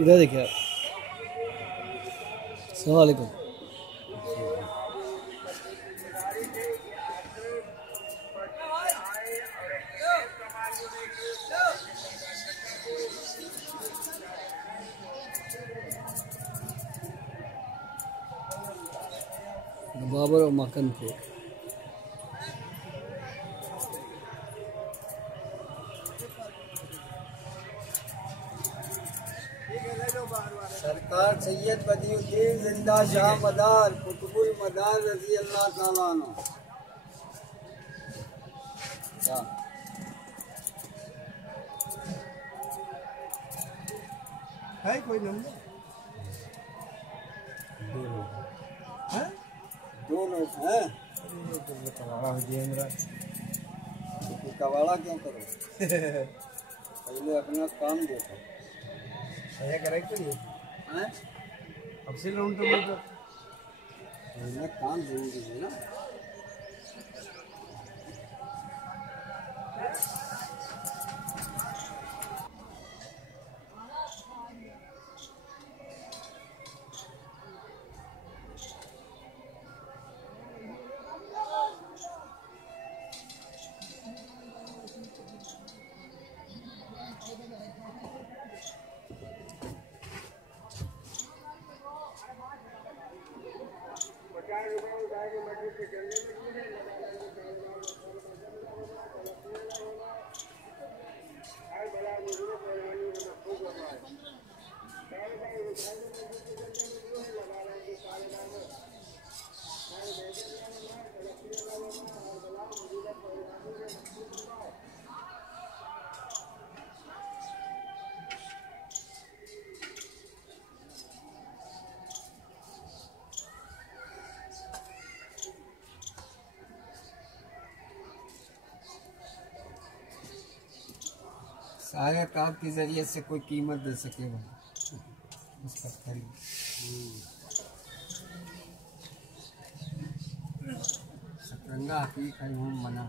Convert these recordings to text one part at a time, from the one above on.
इधर देखिए आप। अस्सलाम वालेकुम। बाबर और मक्खन थे। सरकार सैयद बदियुद्दीन जिंदा शाह मदार कुतुबुल मदार रजी अल्लाह ताला अन्हु। क्या है कोई नंबर? दो लोग हैं। कवाड़ा क्यों करो? पहले अपना काम देखो। करेक्ट है अब से राउंड तो काम जरूरी है ना। शायद आपके जरिए से कोई कीमत दे सकेगा उस पत्थर की। सतरंगा हकीक है हूँ मना।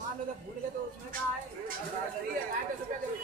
मान लो तो भूल गए तो उसमें कहा है सही है 5 रुपए दे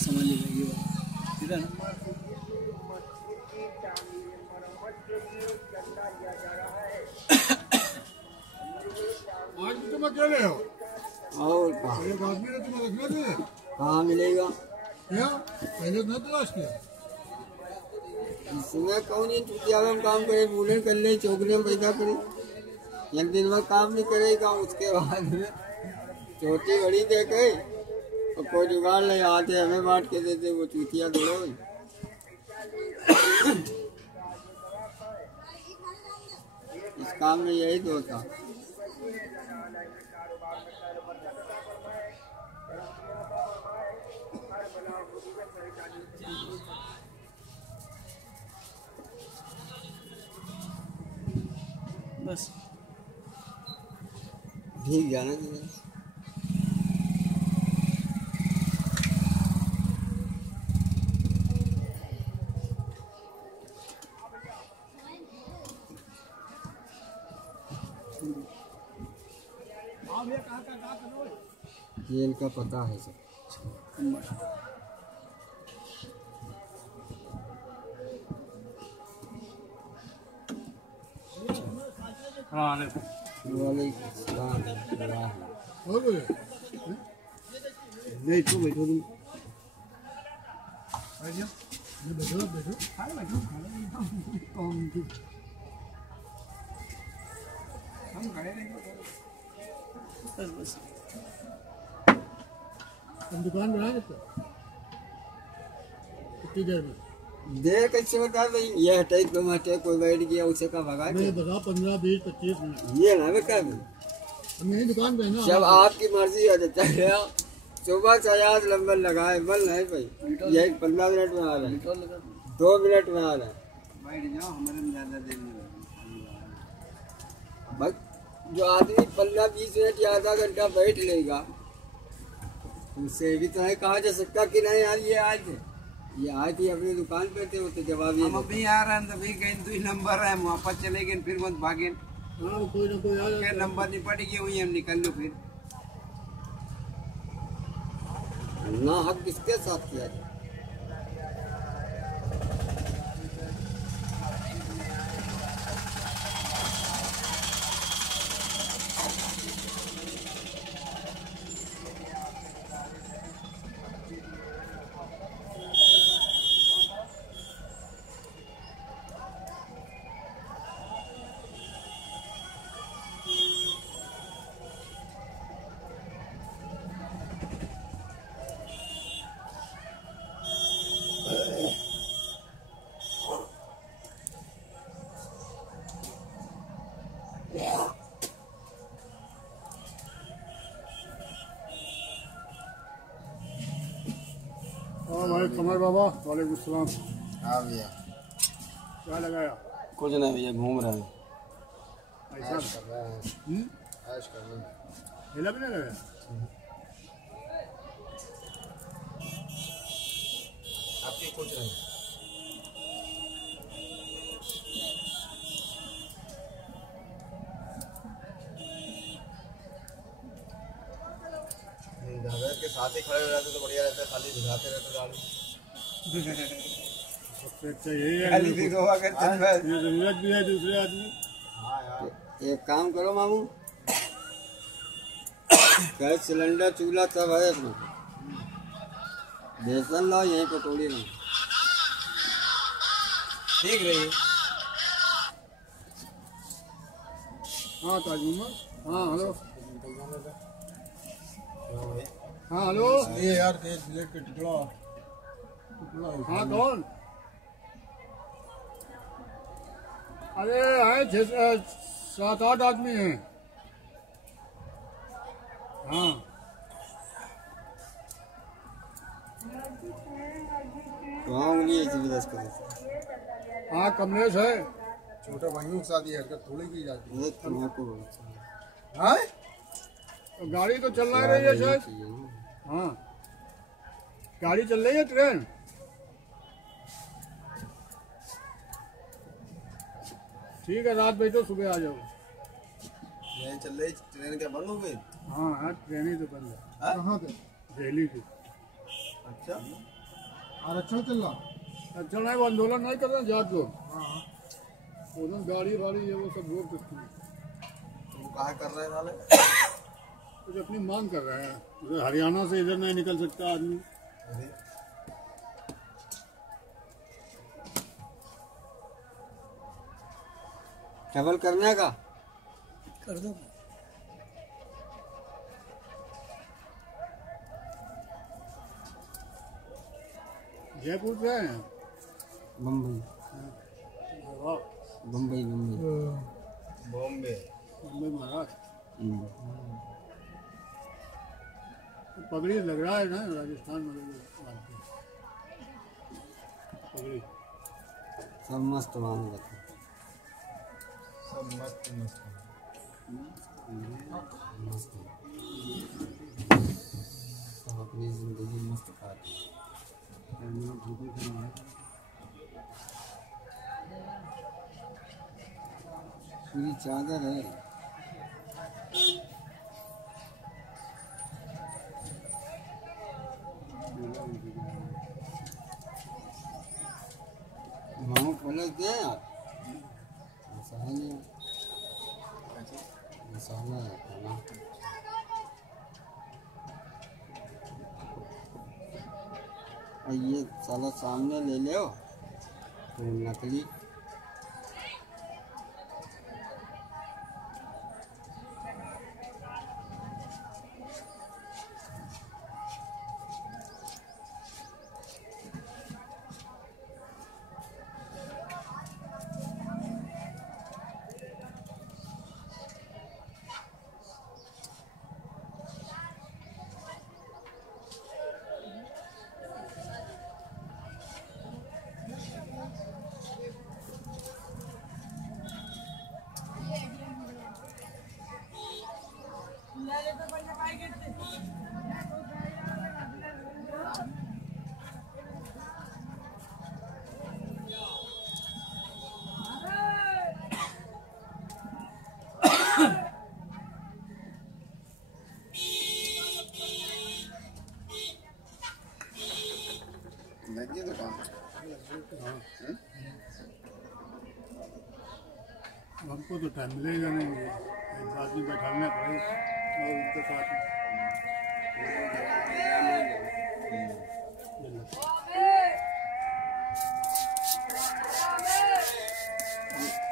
समझ लेगी ठीक है ना। आज भी तुम अकेले हो? और कहाँ एक आदमी ने तुम्हें रखना चाहिए। कहाँ मिलेगा? क्या पहले न तलाश किया? इसमें कौन है चुटिया में काम करे, बूढ़े कर ले, चौकने में पैदा करे, एक दिन में काम नहीं करेगा, उसके बाद में छोटी बड़ी देखे और कोई जुगाड़ ले आते हमें बांट के देते, वो चुतिया दौड़ो। इस काम में यही तो होता। बस भीग जाना चाहिए। ये इनका पता है सब। वालेकुम सलाम। हो गए? बैठो बैठो तुम। ये बैठो बैठो। हम खड़े रहेंगे बस बस हम दुकान बना देते कितनी देर में? देर कैसे बता भाई, ये हटे कोई हटे, कोई बैठ गया उसे का भगा मैं के बता 15 20 25 मिनट। ये ना बेटा हम यही दुकान पे है ना। जब आपकी मर्जी हो जाता है। सुबह से आज लंबर लगाए बल नहीं भाई, यही 15 मिनट में आ रहा है, 2 मिनट में आ रहा है। बैठ जाओ, हमारे में ज्यादा देर नहीं लगेगी। बस जो आदमी 15-20 मिनट या आधा घंटा बैठ लेगा उससे भी तो है कहा जा सकता कि नहीं यार ये आज ही अपनी दुकान पे थे, वो तो जवाब ये हम अभी आ रहे हैं तो भी कहीं 2 नंबर है, वापस चले गए फिर मत भागे। हाँ कोई ना कोई आ जाता है। नंबर नहीं पड़ गई हुई, हम निकल लो फिर। ना हक किसके साथ किया जाए। भाई कमर बाबा वालेकुम सलाम। हाँ भैया क्या लगाया? कुछ नहीं भैया, घूम रहे हैं। ऐसा कर रहे हैं, ऐश कर रहे हैं। हिला भी नहीं लगाया? आपकी कुछ नहीं। ड्राइवर के साथ ही खड़े हो जाते तो बढ़िया रहता, खाली दिखाते रहते गाड़ी। सबसे अच्छा यही है, खाली दिखवा के चल रहा है। ये जरूरत भी है दूसरे आदमी। हाँ यार, एक काम करो मामू, गैस सिलेंडर चूल्हा सब है अपने, बेसन लाओ, यहीं कटोरी में ठीक रही। हाँ ताज मोहम्मद, हाँ हेलो, हाँ हेलो, ये यार केस ब्लेड के टुकड़ा। हाँ कौन? अरे है 7-8 आदमी हैं। हाँ वहाँ उंगली ऐसी भी दस कर हाँ कमलेश है। छोटे भाइयों के साथ ये हरकत थोड़ी की जाती है। तुम्हारे हाँ? गाड़ी तो चल रही है शायद। हाँ गाड़ी चल रही है, ट्रेन। ठीक है, रात बैठो, सुबह आ जाओ। ट्रेन चल रही, ट्रेन क्या बंद हो गई? हाँ हाँ ट्रेन ही तो बंद है। हाँ? कहाँ पे? दिल्ली की। अच्छा, आरक्षण चल रहा? अच्छा नहीं, वो आंदोलन नहीं कर रहे जात लोग। उधर गाड़ी वाड़ी ये वो सब रोक सकती है। तुम कहाँ कर रहे हैं साले? कुछ अपनी मांग कर रहे हैं। उधर हरियाणा से इधर नहीं निकल सकता आदमी। अरे डबल करने का कर दो। जयपुर से हैं? बम्बई वाह, बम्बई बम्बई बॉम्बे। मुंबई महाराष्ट्र। पगड़ी लग रहा है ना, राजस्थान में पगड़ी। सब मस्त मान रखे, सब मस्त मस्त। मस्त, सब अपनी जिंदगी मस्त काटे। पूरी चादर है। मामू पलट गए यार, मसाला नहीं है, मसाला है खाना। और ये साला सामने ले लो तो नकली। लगी दुकान। हमको तो टाइम मिलेगा नहीं, एक आदमी बैठाना पड़ेगा और उनके साथ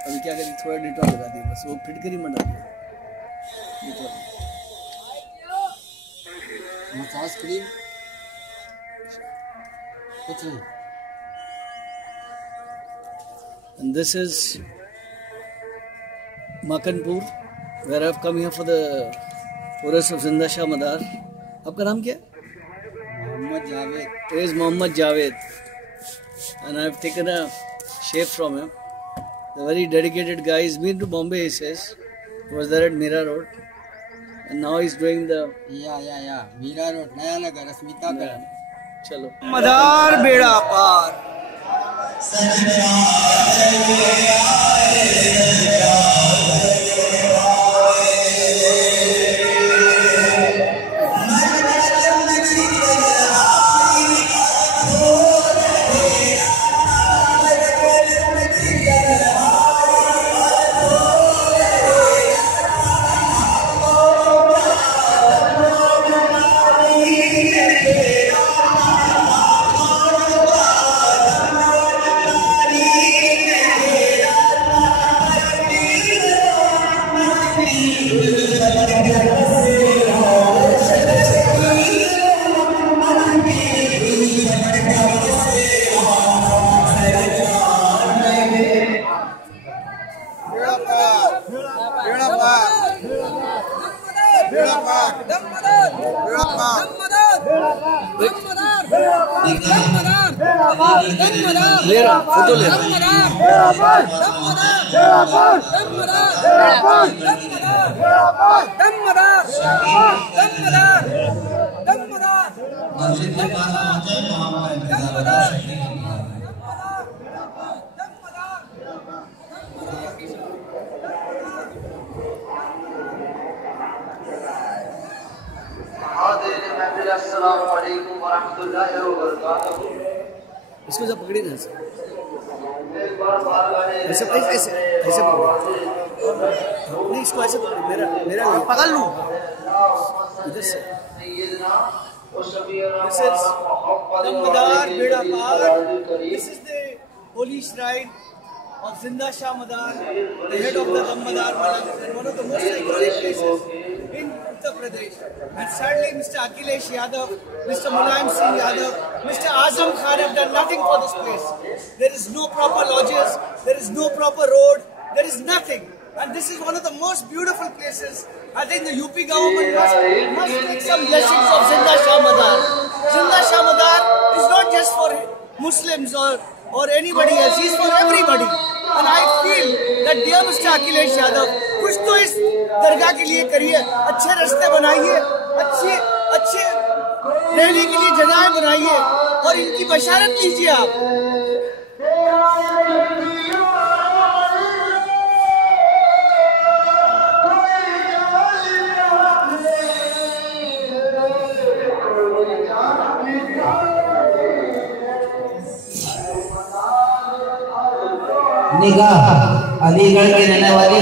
अभी क्या करें, थोड़ा डेटॉल लगा दिया बस, वो फिटकरी में डाल दिया डेटॉल। मसाज क्रीम कुछ नहीं। And this is Makanpur, where I've come here for the forest of Zinda Shah Madar. आपका नाम क्या है? Muhammad Javed. There is Muhammad Javed, and I have taken a shape from him. The very dedicated guy. He's been to Bombay, he says. He was there at Mira Road, and now he's doing the. Yeah. Mira Road, Naya Nagar, Asmita Karan. Chalo. Madar Beda Par. ले रहा photo ले रहा इसको जब पकड़ी ना ऐसे ऐसे ऐसे ऐसे नहीं इसको ऐसे मेरा पकड़ लूं इधर से This is Damodar Beda Par. This is the holy shrine of Zinda Shah Madar, the head of the Damodar Madar, and one of the most iconic places in Uttar Pradesh. And sadly, Mr. Akhilesh Yadav, Mr. Mulayam Singh Yadav, Mr. Azam Khan have done nothing for this place. There is no proper lodges, there is no proper road, there is nothing. And this is one of the most beautiful places. I think the UP government must take some blessings of Zinda Shah Madar. Zinda Shah Madar is not just for Muslims or anybody else, he is for everybody. And I feel that dear Mr. Akhilesh Yadav, कुछ तो इस दरगाह के लिए करिए, अच्छे रास्ते बनाइए, अच्छे रहने के लिए जगहें बनाइए और इनकी बशारत कीजिए आप. निगाह अलीगढ़ की रहने वाली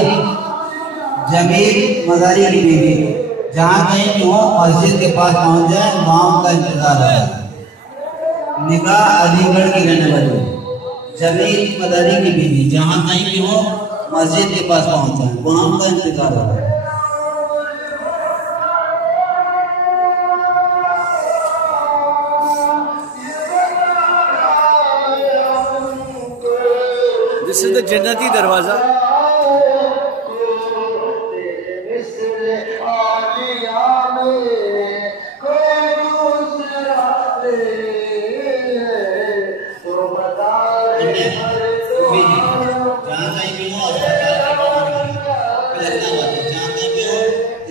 जमील मदारी की बीवी जहाँ कहीं भी हो मस्जिद के पास पहुँच जाए वहाँ उनका इंतजार होता है। निगाह अलीगढ़ की रहने वाली जमील मदारी की बीवी जहाँ कहीं भी हो मस्जिद के पास पहुँच जाए वहाँ उनका इंतजार होता है। This is the Jannati Darwaza.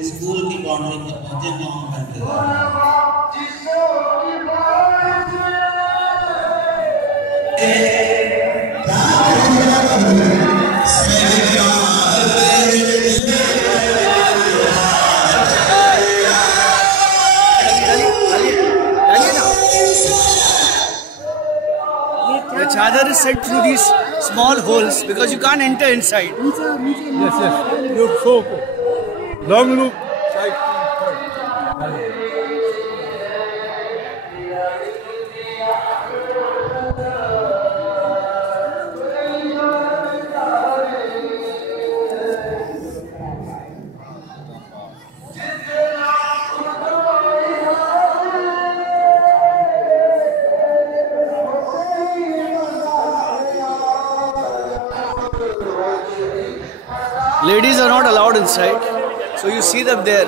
School की बाउंड्री पर पहुंचे वहाँ करते हैं। The chadar is set through these small holes because you can't enter inside. Yes. Look, so long look. Ladies are not allowed inside, so you see them there.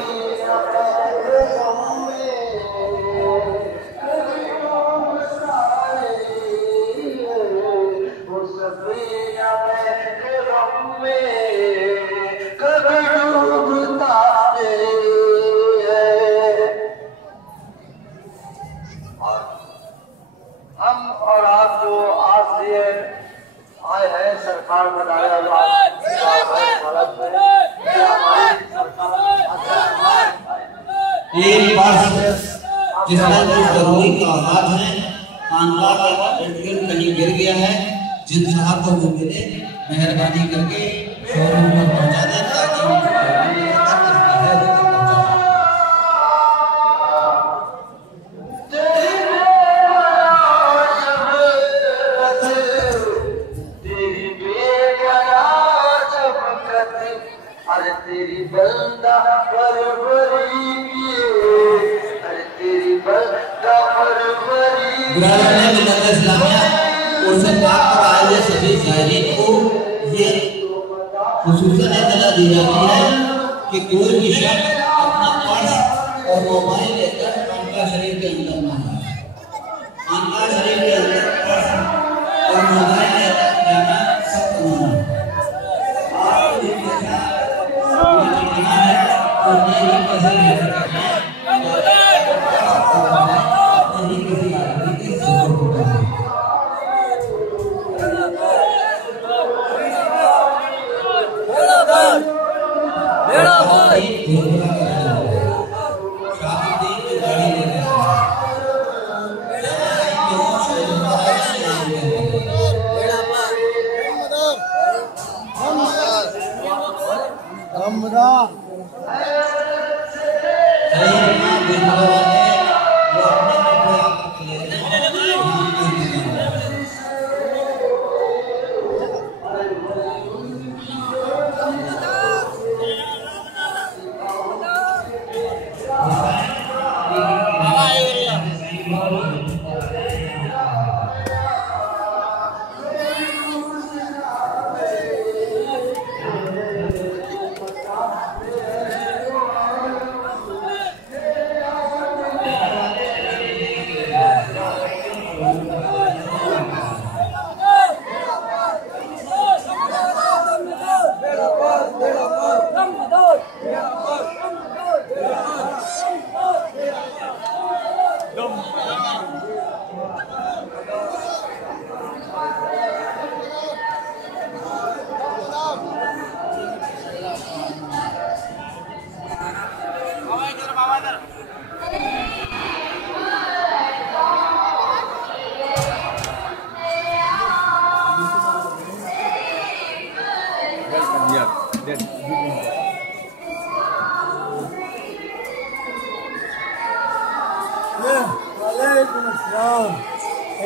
एक purse जिसमें जो जरूरी कागजात हैं खानका का इर्द-गिर्द कहीं गिर गया है, जिन साहब को वो मिले मेहरबानी करके शोरूम में पहुंचा दें ताकि तेरी बंदा परवरी तेरी बंदा परवरी इस्लामिया उनसे बात पर आए हुए सभी जायरीन को ये खुसूसन इत्तला दी जाती है कि कोई भी शख्स अपना पर्स और मोबाइल लेकर खानका शरीफ के अंदर ना जाए। खानका शरीफ के अंदर पर्स और मोबाइल लेकर जाना सख्त मना है।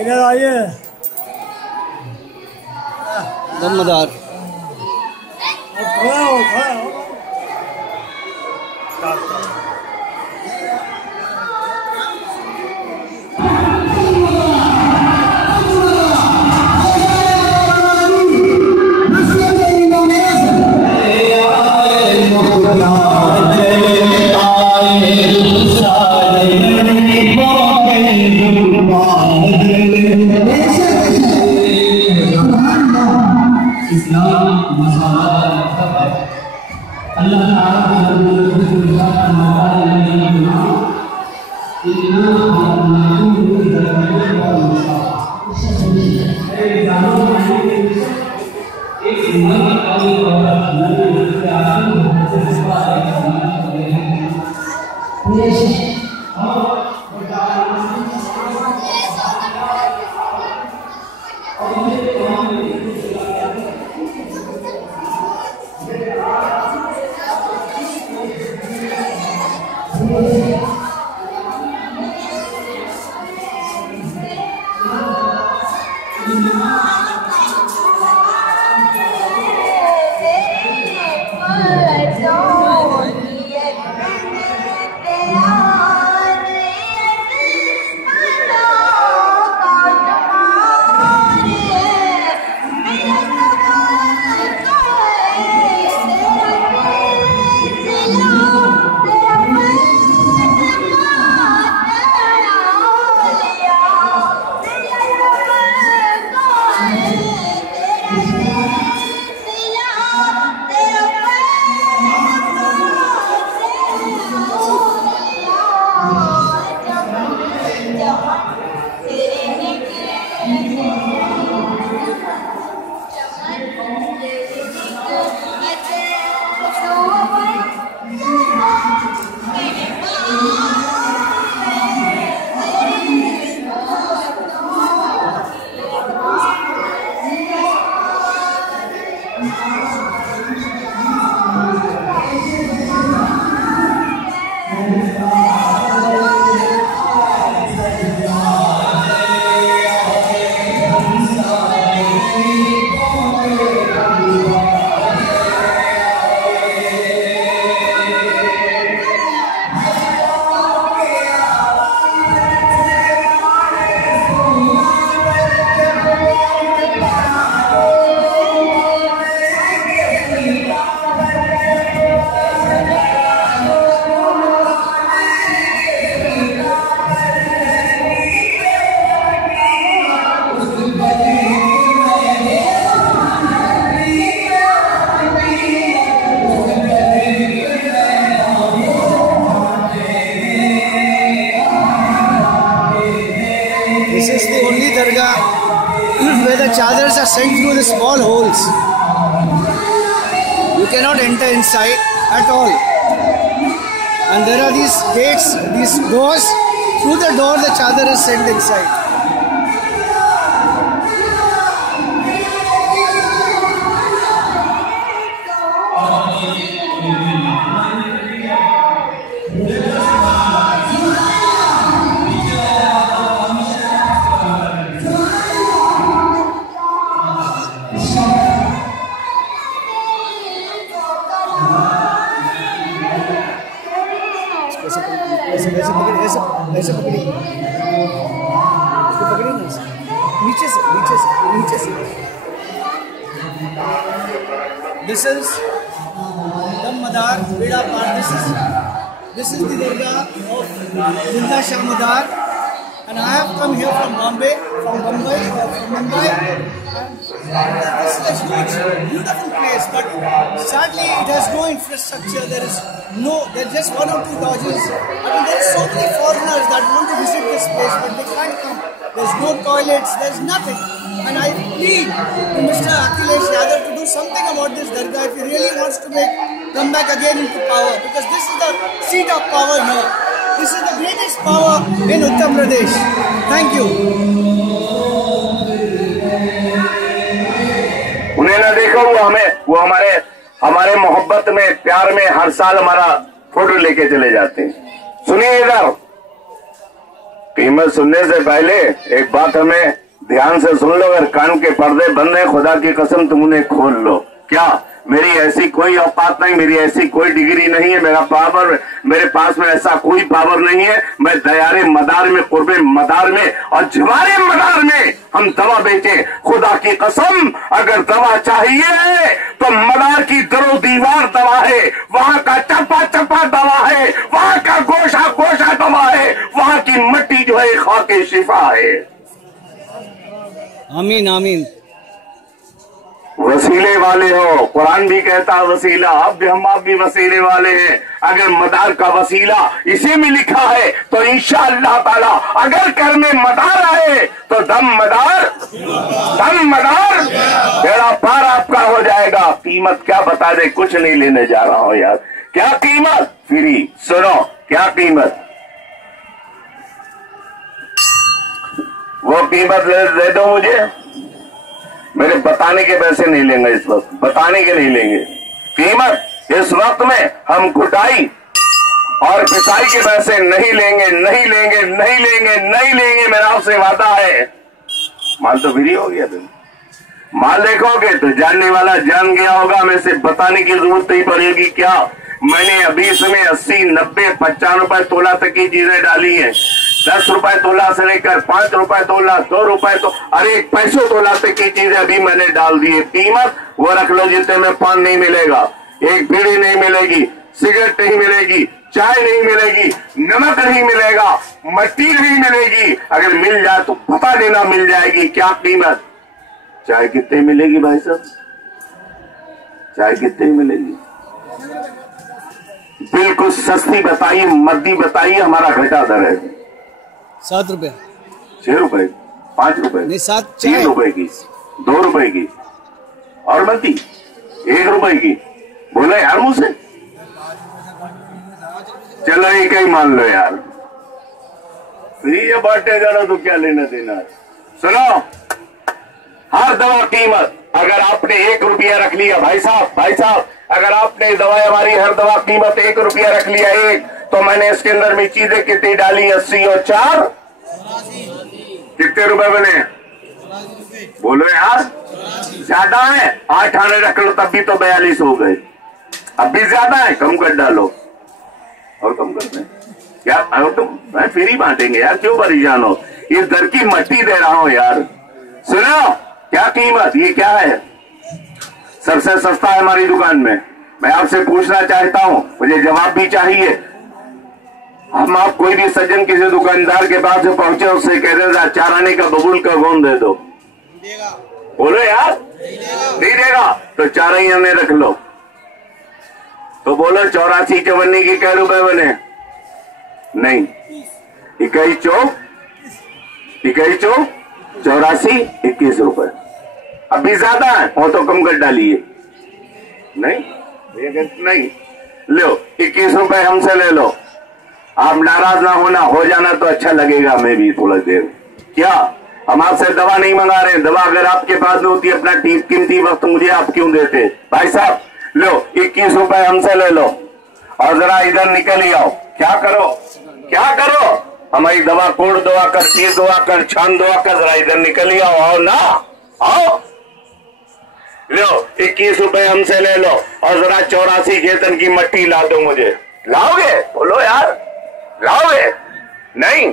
इधर आइए दमदार chadars are sent through the small holes. You cannot enter inside at all. And there are these gates, these doors. Through the door, the chadar is sent inside. ऐसे पकड़िए, इसको पकड़िए ना, नीचे से। This is Dammadar Beda Part. This is the Durga of Zinda Shah Madar, and I have come here from Mumbai. This is a huge, beautiful place, but sadly it has no infrastructure. There's just one or two lodges. I mean, there are so many foreigners that want to visit this place, but they can't come. There's no toilets, there's nothing. And I plead to Mr. Akhilesh Yadav to do something about this dargah if he really wants to come back again into power, because this is the seat of power here. This is the greatest power in Uttar Pradesh. Thank you. उन्हें ना देखो, वो हमारे मोहब्बत में, प्यार में हर साल हमारा फोटो लेके चले जाते हैं। सुनिए इधर, कीमत सुनने से पहले एक बात हमें ध्यान से सुन लो। अगर कान के पर्दे बंद है, खुदा की कसम तुम उन्हें खोल लो। क्या मेरी ऐसी कोई औकात नहीं, मेरी ऐसी कोई डिग्री नहीं है, मेरे पास में ऐसा कोई पावर नहीं है। मैं दयारे मदार में, कुर्बे मदार में और जवारे मदार में हम दवा बेचे। खुदा की कसम, अगर दवा चाहिए तो मदार की दरो दीवार दवा है, वहां का चप्पा चप्पा दवा है, वहां का गोशा गोशा दवा है, वहां की मट्टी जो है खाके शिफा है। आमीन आमीन। वसीले वाले हो, कुरान भी कहता है वसीला, अब भी वसीले वाले हैं। अगर मदार का वसीला इसी में लिखा है तो इंशाअल्लाह ताला अगर घर में मदार आए तो दम मदार बेड़ा पार आपका हो जाएगा। कीमत क्या बता दे, कुछ नहीं लेने जा रहा हूं यार। क्या कीमत? फ्री। सुनो क्या कीमत, वो कीमत दे दो मुझे। मेरे बताने के पैसे नहीं लेंगे इस वक्त, बताने के नहीं लेंगे। कीमत इस वक्त में हम कुटाई और पिसाई के पैसे नहीं लेंगे। मेरा आपसे वादा है। माल तो फ्री हो गया, तुम माल देखोगे तो जानने वाला जान गया होगा। मैं से बताने की जरूरत नहीं पड़ेगी। क्या मैंने अभी इसमें 80, 90, 55 रुपए तोला तक की चीजें डाली हैं। 10 रुपए तोला से लेकर 5 रुपए तोला, 2 रुपए तो अरे 1 पैसों तोला तक की चीजें अभी मैंने डाल दी है। कीमत वो रख लो जितने में पान नहीं मिलेगा, एक बीड़ी नहीं मिलेगी, सिगरेट नहीं मिलेगी, चाय नहीं मिलेगी, नमक नहीं मिलेगा, मट्टी नहीं मिलेगी। अगर मिल जाए तो बता देना, मिल जाएगी। क्या कीमत? चाय कितने मिलेगी भाई साहब? चाय कितने मिलेगी? बिल्कुल सस्ती बताइए, मद्दी बताइए, हमारा घटा दर है 7 रुपए, 6 रुपए, 5 रुपए नहीं 3 रुपए की, 2 रुपए की और मद्दी 1 रुपए की। बोले यार मुझसे, चलो एक ही मान लो यार। फ्री जब बांटे जा रहा तो क्या लेना देना है। सुनो, हर दवा कीमत, अगर आपने 1 रुपया रख लिया भाई साहब, अगर आपने दवा, हमारी हर दवा कीमत 1 रुपया रख लिया, तो मैंने इसके अंदर में चीजें कितनी डाली? 80 और 4 कितने रुपए बने? बोलो यार, ज्यादा है। 8 आने रख लो तब भी तो 42 हो गए। अब भी ज्यादा है, कम कर डालो और कम कर दें। क्या तुम फ्री बांटेंगे यार? क्यों परेशान हो? इस दर की मट्टी दे रहा हूं यार। सुनो क्या कीमत, ये क्या है? सबसे सस्ता है हमारी दुकान में। मैं आपसे पूछना चाहता हूं, मुझे जवाब भी चाहिए। हम आप कोई भी सज्जन किसी दुकानदार के पास से पहुंचे, उससे कह रहे 4 आने का बबूल का गोंद दे दो, बोलो यार नहीं देगा तो 4 ही आने रख लो। तो बोलो 84 चवन्नी की क्या रुपए बने? नहीं, 21 चौक 84 21 रुपए। अभी ज्यादा है वो तो कम कर डालिए। नहीं लो 21 रुपए हमसे ले लो। आप नाराज ना होना, हो जाना तो अच्छा लगेगा। मैं भी थोड़ा देर क्या, हम आपसे दवा नहीं मंगा रहे। दवा अगर आपके पास होती अपना कीमती वक्त मुझे आप क्यों देते? भाई साहब लो 21 रुपए हमसे ले लो और जरा इधर निकल ही आओ। क्या करो हमारी दवा कोड़ दवा कर, तीर दवा कर, छान दवा कर, जरा इधर निकल ही आओ ना। आओ लो 21 रुपए हमसे ले लो और जरा 84 खेतन की मट्टी ला दो मुझे। लाओगे? बोलो यार, लाओगे? नहीं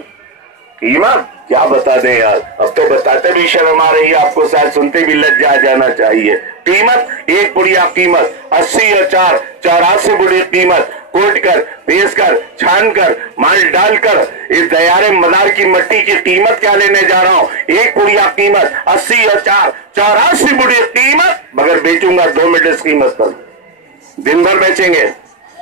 कीमत क्या बता दें यार, अब तो बताते भी शर्म आ रही है आपको, शायद सुनते भी लज्जा जाना चाहिए। कीमत एक पुड़िया कीमत 80 और 4 84 पुड़िया कीमत, कोट कर, पेश कर, छान कर, माल डालकर इस दयारे मदार की मट्टी की कीमत क्या लेने जा रहा हूँ। एक पुड़िया कीमत 80 और 4 84 पुड़िया कीमत, मगर बेचूंगा 2 मिनट इस कीमत पर। दिन भर बेचेंगे,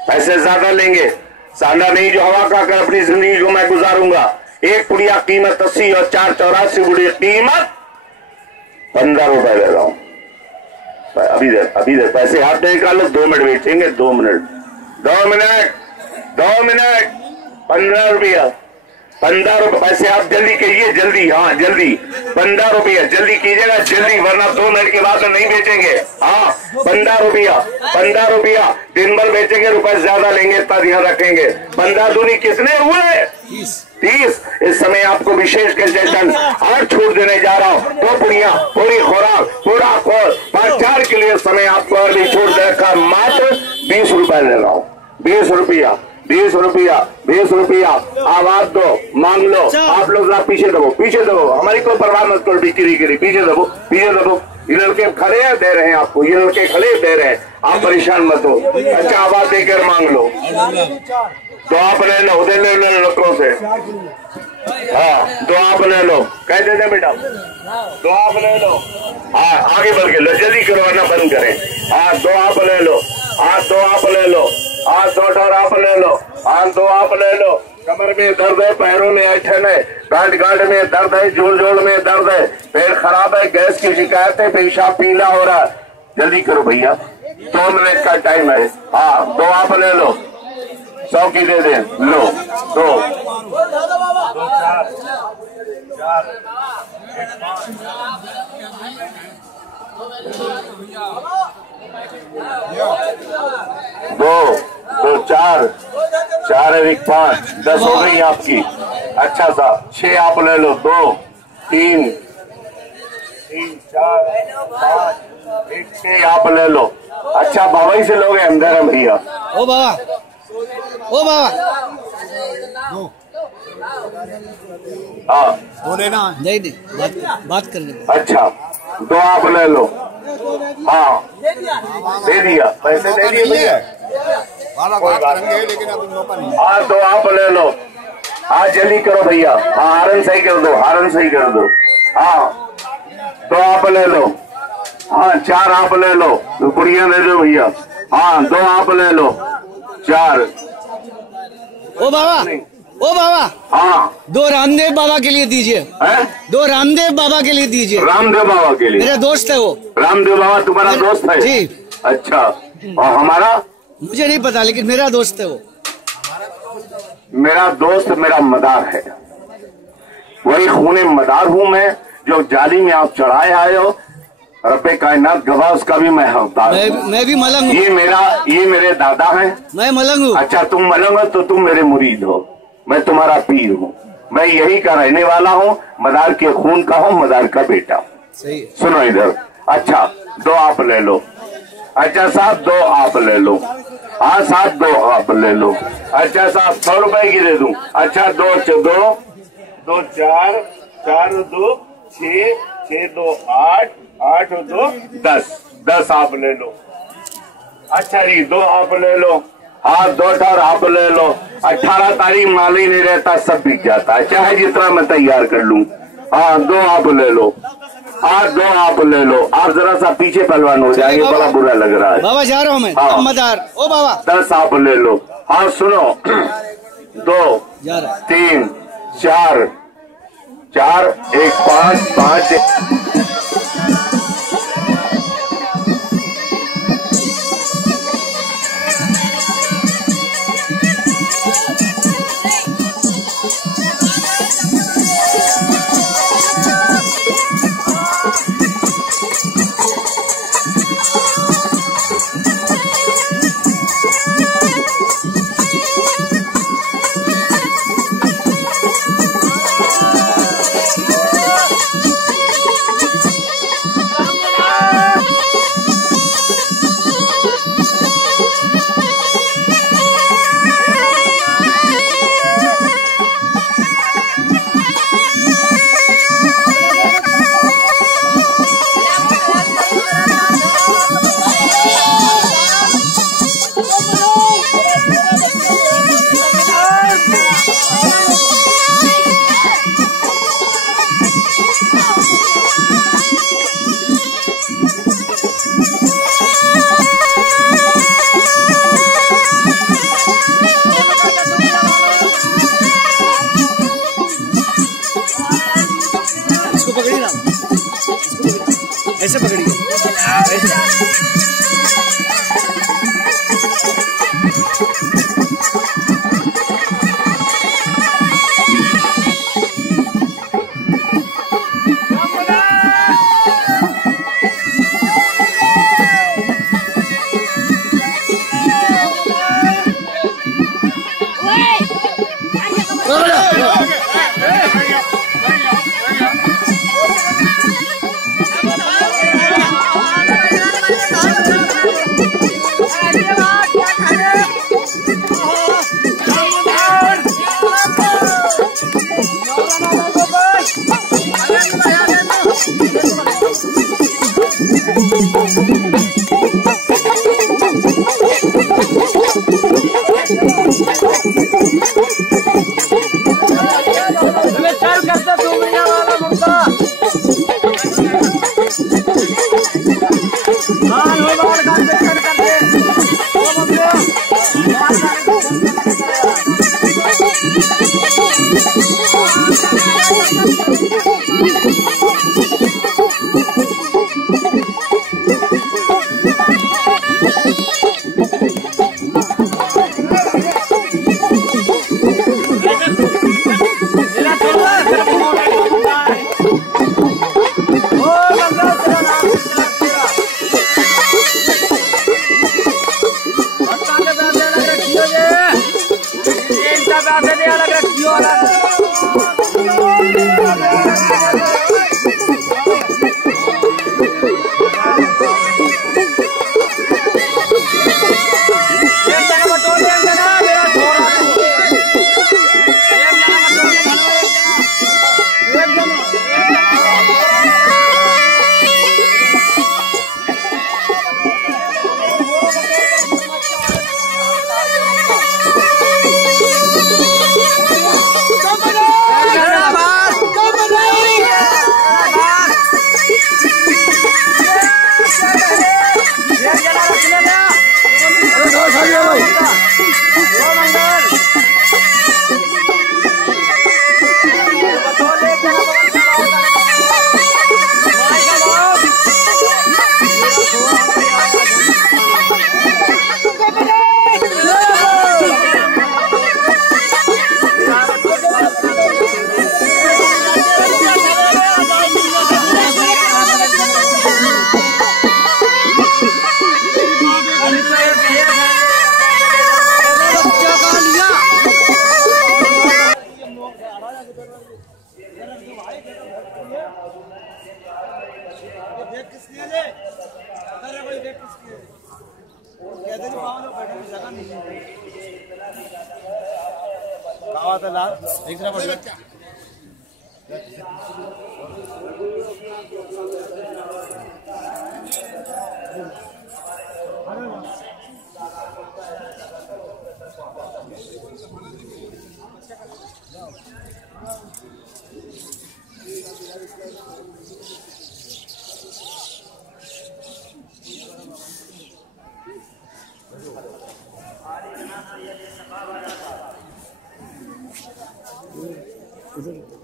पैसे ज्यादा लेंगे, साला नहीं जो हवा का कर अपनी जिंदगी को मैं गुजारूंगा। एक पुड़िया कीमत 80 और 4 84 पुड़िया कीमत 15 रुपए ले रहा हूं। अभी दे पैसे हाथ में निकालो, 2 मिनट बेचेंगे। 2 मिनट 15 रुपया 15 रुपए पैसे आप जल्दी कीजिए, जल्दी, हाँ जल्दी 15 रुपया जल्दी कीजिएगा, जल्दी, वरना 2 मिनट के बाद तो नहीं बेचेंगे। हाँ 15 रुपया दिन भर बेचेंगे, रुपए ज्यादा लेंगे, इतना ध्यान रखेंगे। 15 दूनी कितने हुए? 30। इस समय आपको विशेष कंसेशन और छूट देने जा रहा हूँ। 2 पुड़िया, पूरी खुराक, पूरा खोल 5-4 के लिए समय आपको और भी छूट देकर मात्र 20 रुपए ले रहा हूँ। 20 रुपया आवाज दो, मांग लो। आप लोग जरा पीछे दबो, हमारी कोई परवाह मत करो, बिक्री पीछे दबो। ये लड़के खड़े दे रहे हैं आपको, ये लड़के खड़े दे रहे हैं, आप परेशान मत हो। अच्छा आवाज देकर मांग लो। तो आप ले लो, उधर ले लो लड़कों से। हाँ 2 आप ले लो, कह देते बेटा 2 आप ले लो। हाँ आगे बढ़ के लो, जल्दी करो वरना बंद करें। हाँ 2 आप ले लो, हाँ 2 आप ले लो, हाँ 2 ठोर आप ले लो, हाँ 2 आप ले लो। कमर में दर्द है, पैरों में ऐठन है, गांठ में दर्द है, जोड़ में दर्द है, पेट खराब है, गैस की शिकायत है, पेशाब पीला हो रहा है, जल्दी करो भैया, 2 मिनट का टाइम है। हाँ 2 आप ले लो, 100 की दे दें, लो 2 4 4 1 5 10 हो गई आपकी। अच्छा सा 6 आप ले लो, 2 3 4 5 1 6 आप ले लो। अच्छा बाबा से लोग अंदर है भैया। ओ बाबा हाँ बोले ना, नहीं बात कर ले। अच्छा 2 आप ले लो। हाँ दे दिया, पैसे दे दिए भैया, लेकिन अभी मौका नहीं। हाँ 2 आप ले लो। हाँ जल्दी करो भैया, हाँ हारन सही कर दो, हाँ 2 आप ले लो। हाँ 4 आप ले लो, पुड़िया ले दो भैया। हाँ 2 आप ले लो, 4। ओ बाबा हाँ 2 रामदेव बाबा के लिए दीजिए। 2 रामदेव बाबा के लिए दीजिए। रामदेव बाबा के लिए? मेरा दोस्त है वो। रामदेव बाबा तुम्हारा दोस्त है? जी। अच्छा, और हमारा? मुझे नहीं पता, लेकिन मेरा दोस्त है वो। मेरा दोस्त मेरा मदार है, वही खूने मदार हूँ मैं, जो जाली में आप चढ़ाए आए हो। रब्बे कायनात गवाह, उसका भी मैं हकदार हूँ। मैं भी मलंग हूँ। ये मेरे दादा हैं। मैं मलंग हूँ। अच्छा तुम मलंग हो तो तुम मेरे मुरीद हो, मैं तुम्हारा पीर हूँ। मैं यही का रहने वाला हूँ, मदार के खून का हूँ, मदार का बेटा। सही है। सुनो इधर। अच्छा 2 आप ले लो। अच्छा साहब 2 आप ले लो। हाँ साहब 2 आप ले लो। अच्छा साहब 100 रुपए की दे दूं? अच्छा 2 4 4 2 6 6 2 8 8 2 10 आप ले लो। अच्छा जी 2 आप ले लो। हाँ 2 ठोर आप ले लो। 18 तारीख माल ही नहीं रहता, सब बिक जाता है, चाहे जितना मैं तैयार कर लूं। हाँ 2 आप ले लो। हाँ 2 आप ले लो। आप जरा सा पीछे पहलवान हो जाएंगे, बड़ा बुरा लग रहा है। बाबा जा रहा हूँ मैं। हाँ। मदार। ओ बाबा 10 आप ले लो। हाँ सुनो 2 3 4 4 1 5 5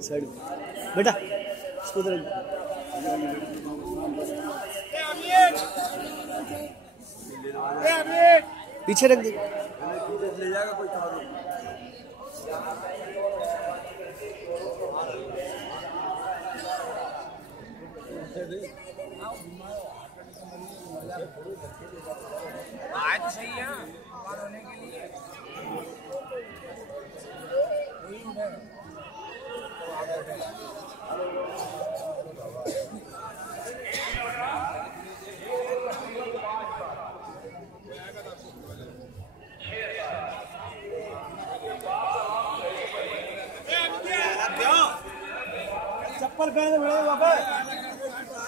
साइड बेटा इसको उधर पीछे रख दे ले जाएगा कोई आए तो सही है पार होने के लिए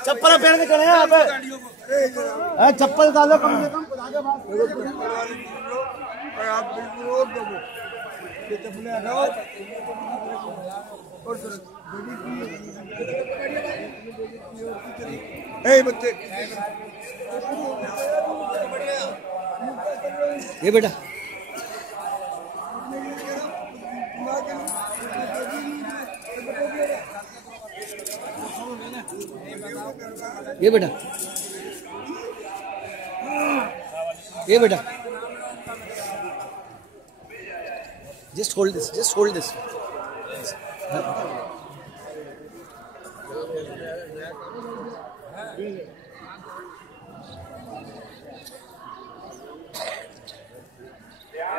चप्पल पहन के खड़े हैं यहाँ पे चप्पल डालो कम से कम आप बिल्कुल रोक दो बच्चे ये बेटा ये बेटा ये बेटा, just hold this, just hold this.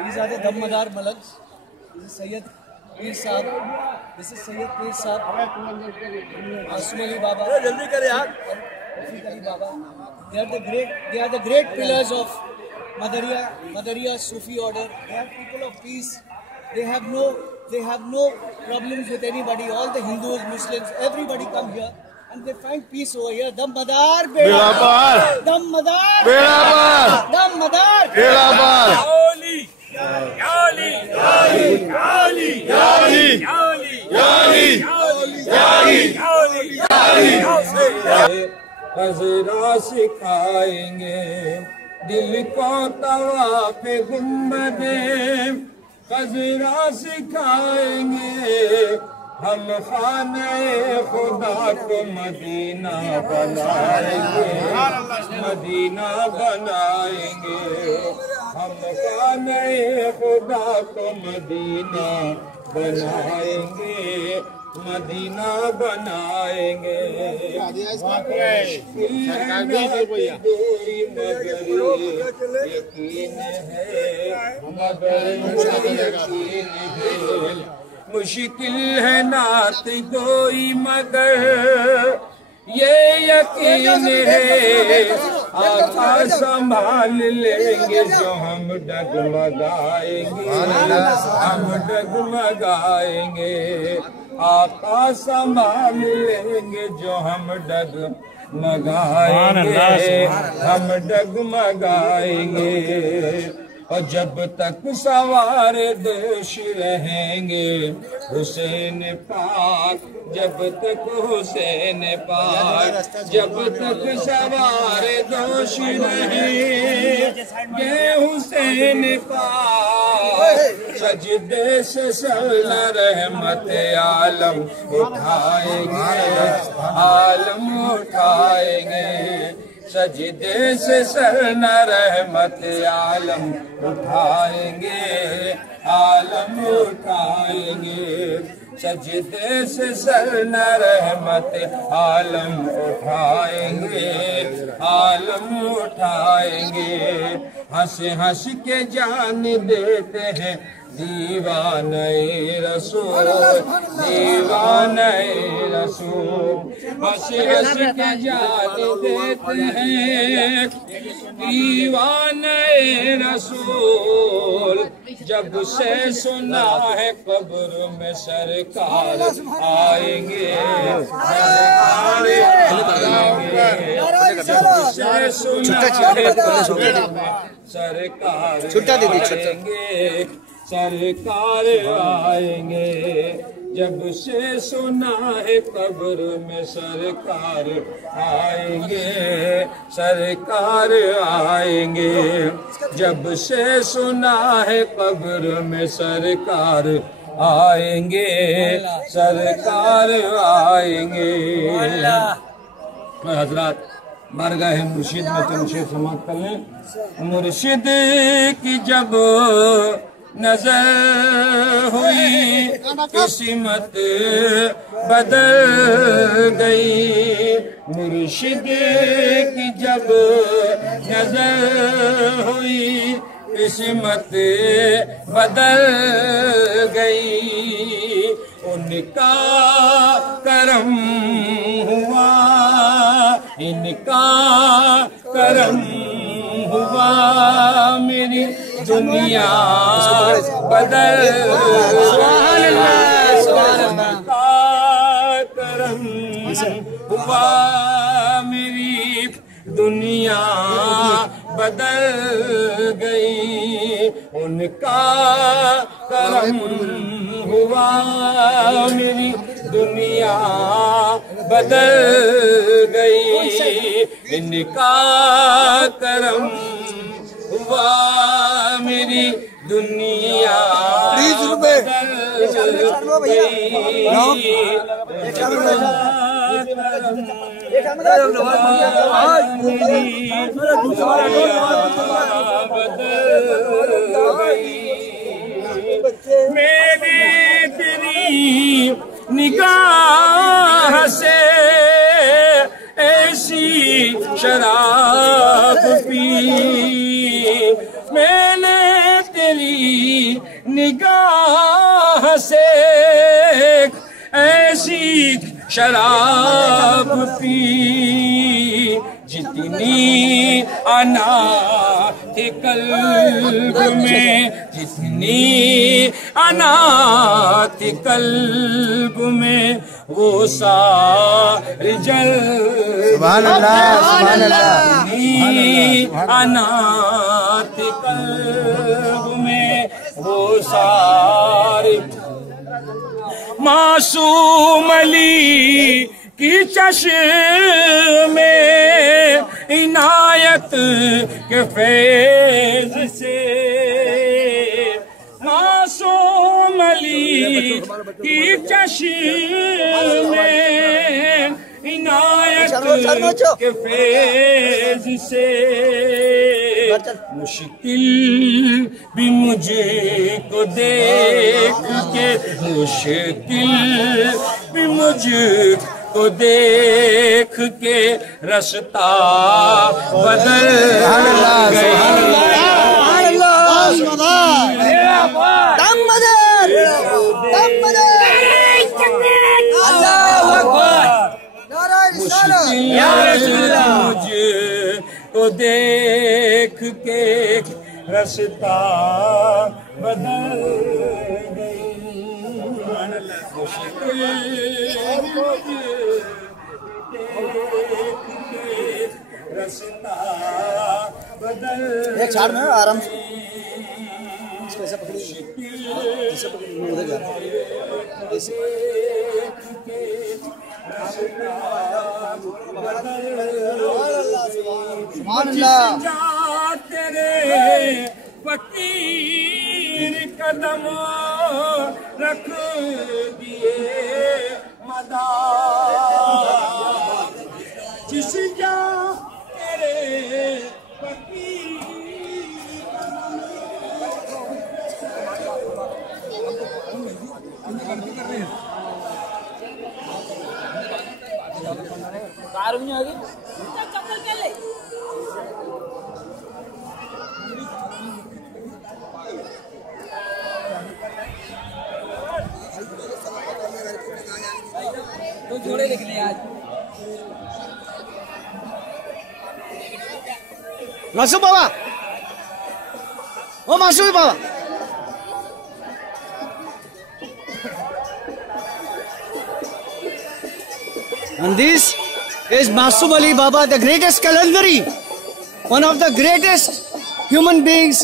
These are the Dammadar Malags. This is Sayyid Pir Sahab. This is Sayyid Pir Sahab. Asum Ali Baba. Jaldi kare yaar. Rafiq Ali Baba. They are the great pillars of Madariya Sufi order. They are people of peace. They have no problems with anybody. All the Hindus, Muslims, everybody come here and they find peace over here. Dammadar Beda Par. Dammadar Beda Par. Dammadar Beda Par. हज़रा सिखाएंगे दिल को तवाफ़ गुंबदे, हज़रा सिखाएंगे हम खाने खुदा को Medina बनाएंगे, Medina बनाएंगे हम खाने खुदा को मदीना बनाएंगे, मदीना बनाएंगे। यकीन है मगर यकीन है, मुश्किल है नात कोई मगर ये यकीन है आका संभाल लेंगे जो हम डगमगाएंगे, हम डगमगाएंगे आका संभाल लेंगे जो हम डगमगाएंगे, हम डगमगाएंगे। और जब तक सवार दोष रहेंगे हुसैन पाक, जब तक हुसैन पाक, जब तक सवार दोष रहेंगे हुसैन पाक, सजदे से सर रहमत आलम उठाएंगे, आलम उठाएंगे, सजदे से सर न रहमत आलम उठाएंगे, आलम उठाएंगे, सजदे से सर न रहमत आलम उठाएंगे, आलम उठाएंगे। हंस हंस के जान देते हैं दीवाने रसूल, दीवाने रसूल, हंस हंस के जान देते हैं दीवाने रसूल। जब से सुना है कब्र में सरकार आएंगे, सरकार आएंगे, जब से सुना है कब्र में सरकार आएंगे, सरकार आएंगे, जब से सुना है कब्र में सरकार आएंगे, सरकार आएंगे, जब से सुना है कब्र में सरकार आएंगे, सरकार आएंगे। हजरात बारगाह मुर्शिद में तमशीर समाप्त कर लें। मुर्शिद की जब नजर हुई किस्मत बदल गई, मुर्शिद की जब नजर हुई किस्मत बदल गई, उनका करम हुआ, इनका करम हुआ, मेरी दुनिया बदल का करम हुआ, मेरी दुनिया बदल गई, उनका करम हुआ, मेरी दुनिया बदल गई, इनका करम हुआ, मेरी दुनिया बदल गई। मेरी तेरी निगाह से ऐसी शराब पी, मैंने तेरी निगाह से ऐसी शराब पी, जितनी अना थी कल्ब में, जितनी अना थी कल्ब में, वो सारी जल सुभान अल्लाह, सुभान अल्लाह। जितनी अना थी कल्ब में, वो सारी मासूम अली की चश्म में इनायत के फैज़ से, मासूम अली की चश्म में इनायत के फैज़ से, मुश्किल भी मुझको देख के, मुश्किल भी मुझको देख के रास्ता बदल गई। मुझको देख के रास्ता बदल गई। मुश्किल देख के रास्ता बदल। एक छाड़ में आराम से कैसे पकड़िए, कैसे पकड़िए, उधर जा तेरे फकीर कदम रख दिए मदा, जिस जा तेरे फकीर कार में आ गई चप्पल के ले। तो जोड़े लिख ले आज। मासूम बाबा, ओ मासूम बाबा, and this is Masoom Ali Baba, the greatest Kalandari, one of the greatest human beings,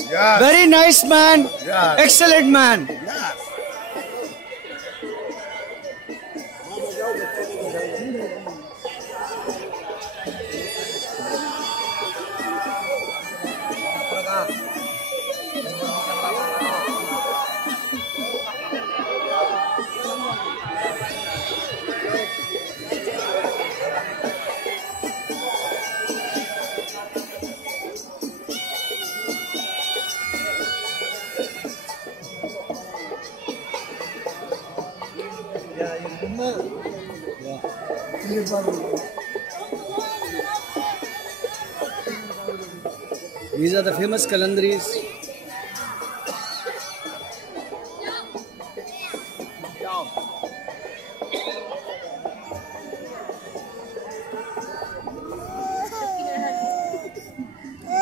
very nice man, excellent man. These are the famous Kalandaris.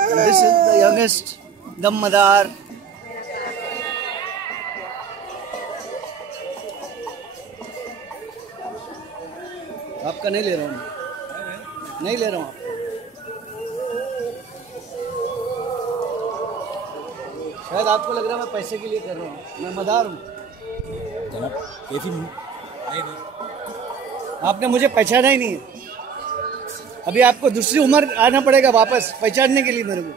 And this is the youngest Dammadar. आपका नहीं ले रहा हूँ, नहीं ले रहा हूँ। शायद आपको लग रहा है मैं पैसे के लिए कर रहा हूँ, मैं मदार हूँ। आपने मुझे पहचाना ही नहीं है। अभी आपको दूसरी उम्र आना पड़ेगा वापस पहचानने के लिए मेरे को।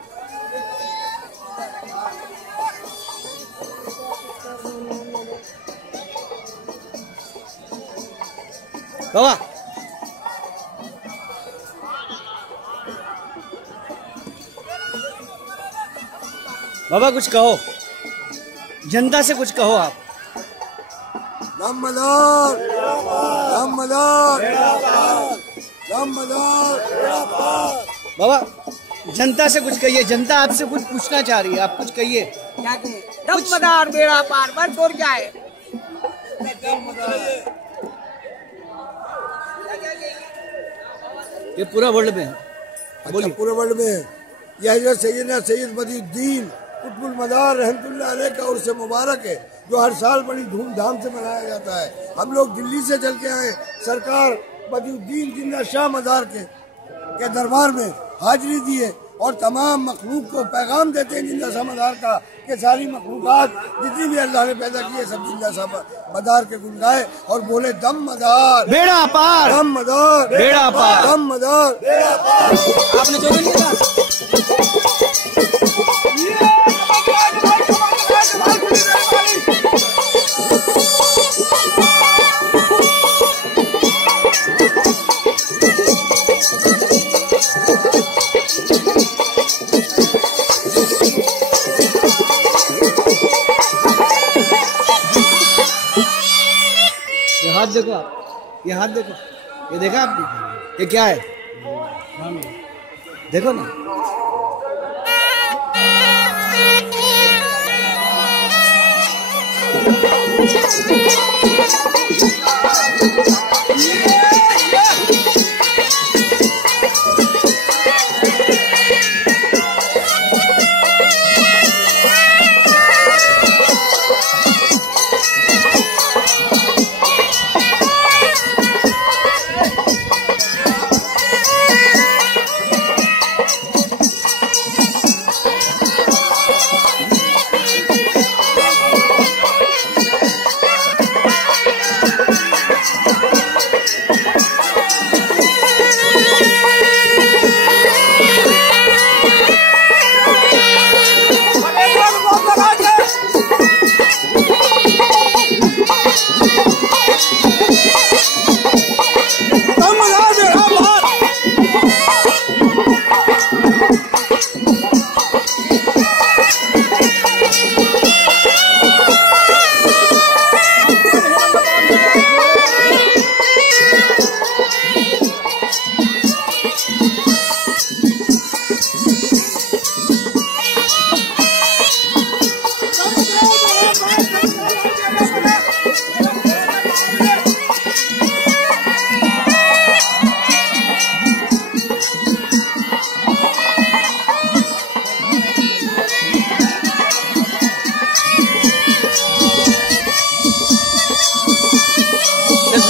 बाबा बाबा कुछ कहो, जनता से कुछ कहो आप। दमदार दमदार दमदार। बाबा जनता से कुछ कहिए, जनता आपसे कुछ पूछना चाह रही है, आप कुछ कहिए। क्या कहे? दमदार बेड़ा पार, बस और क्या है? ये पूरा वर्ल्ड में है। अच्छा, पूरे वर्ल्ड में यह हज़रत सैयदना सैयद बदियुद्दीन कुतुबुल मदार रहमतुल्लाह अलैह का उर्स मुबारक है, जो हर साल बड़ी धूमधाम से मनाया जाता है। हम लोग दिल्ली से चल के आए, सरकार बदियुद्दीन जिंदा शाह मदार के दरबार में हाजिरी दिए और तमाम मखलूक को पैगाम देते हैं जिंदा शाह मदार का कि सारी मखलूकात जितनी भी अल्लाह ने पैदा की है सब जिंदा शाह मदार के गुण गाए और बोले दम मदार बेड़ा पार, दम मदार बेड़ा पार, दम मदार बेड़ा पार। आपने जो नहीं कहा। ये हाथ देखो आप, ये हाथ देखो, ये देखा आपने? ये क्या है? देखो ना।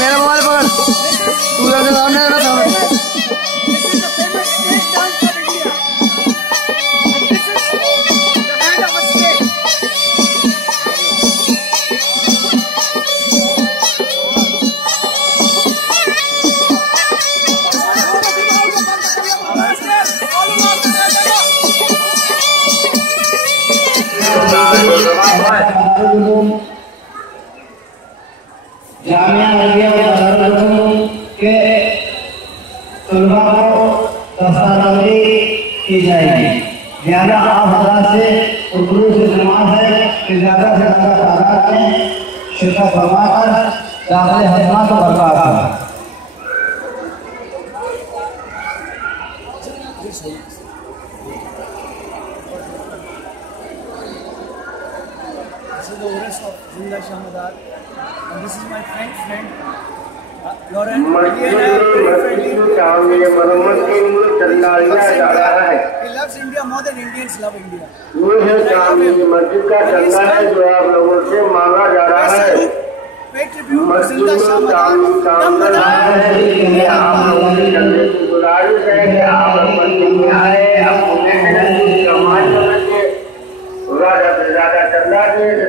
मेरा मोबाइल पकड़, तू इधर से सामने आना सामने। जामिया मिलिया के तलबा को दस्तावेजी की जाएगी। लिहाजा आप हजरात से उर्दू से जमात है कि ज़्यादा से ज़्यादा तादाद में शिरकत फरमाकर दाखिल हजरात को बरकरार This is the owners of Zinda Shah Madar, and this is my friend. Your and he loves India more than Indians love India. मस्जिद का चंदा है जो आप लोगों से मांगा जा रहा है। Pay tribute to Zinda Shah Madar. आप लोगों की चंदे की गुजारिश है कि आप मस्जिद में आए, अपने समाज समझिए, ज़्यादा से ज़्यादा चंदा दें, से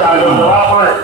ताल्लुक दुआ पाएं।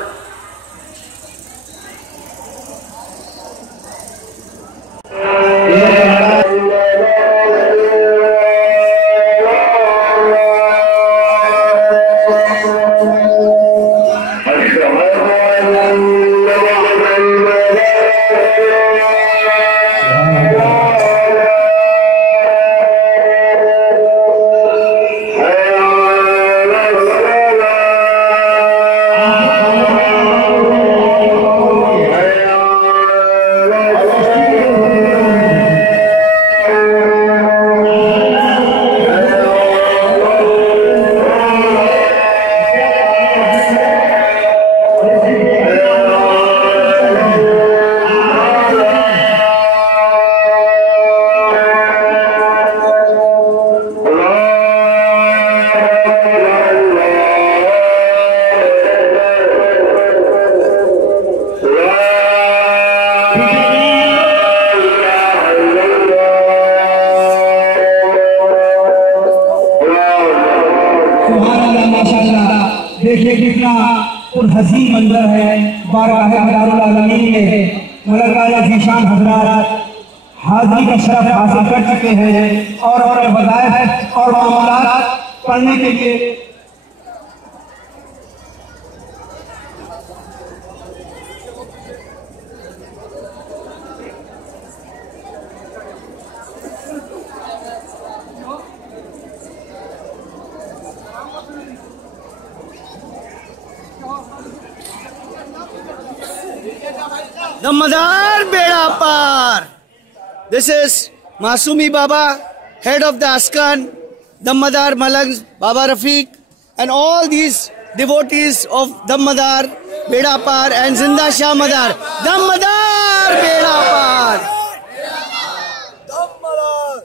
देखिए कितना हसीन मंजर है। बारगाह मदारुल आलमीन में मलक राजा ज़ीशान हज़रात हाज़री का शरफ हासिल कर चुके हैं और वज़ाइफ और मामूलात पढ़ने के लिए Dammadar Beda Par. This is Masumi Baba, head of the Askan, Dammadar Malangs, Baba Rafiq, and all these devotees of Dammadar Beda Par and Zinda Shah Madar. Dammadar Beda Par.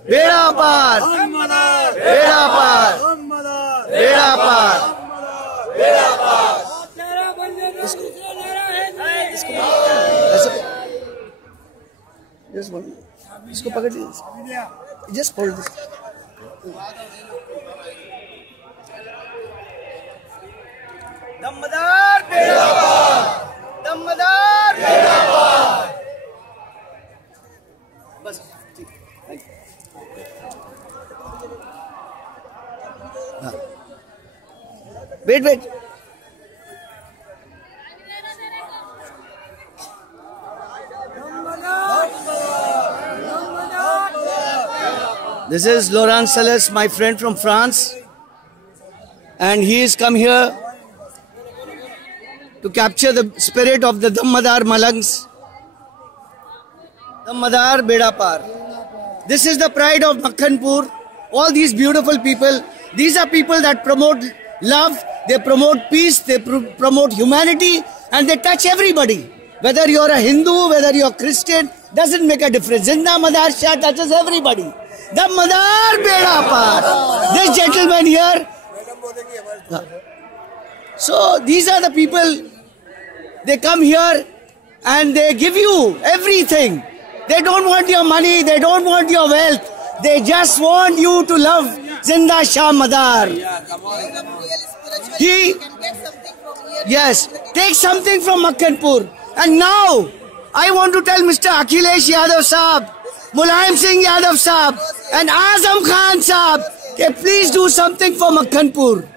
Beda Par. Beda Par. Beda Par. Beda Par. Just one. इसको पकड़ लीजिए. Just hold this. Dammadar Beda Par. Dammadar Beda Par. बस ठीक. Wait. This is Laurent Salas, my friend from France, and he has come here to capture the spirit of the Dammadar Malangs, Dammadar Beda Par. This is the pride of Makhanpur. All these beautiful people, these are people that promote love, they promote peace, they promote humanity, and they touch everybody. Whether you're a Hindu, whether you're Christian, doesn't make a difference. Zinda Madar Shah touches everybody. Dammadar Beda Par. This gentleman here. So these are the people, they come here and they give you everything. They don't want your money, they don't want your wealth. They just want you to love Zinda Shah Madar. Yes, take something from Makhanpur. And now, I want to tell Mr. Akhilesh Yadav Saab, Mulayam Singh Yadav Saab, and Azam Khan Saab, okay, please do something for Makhanpur.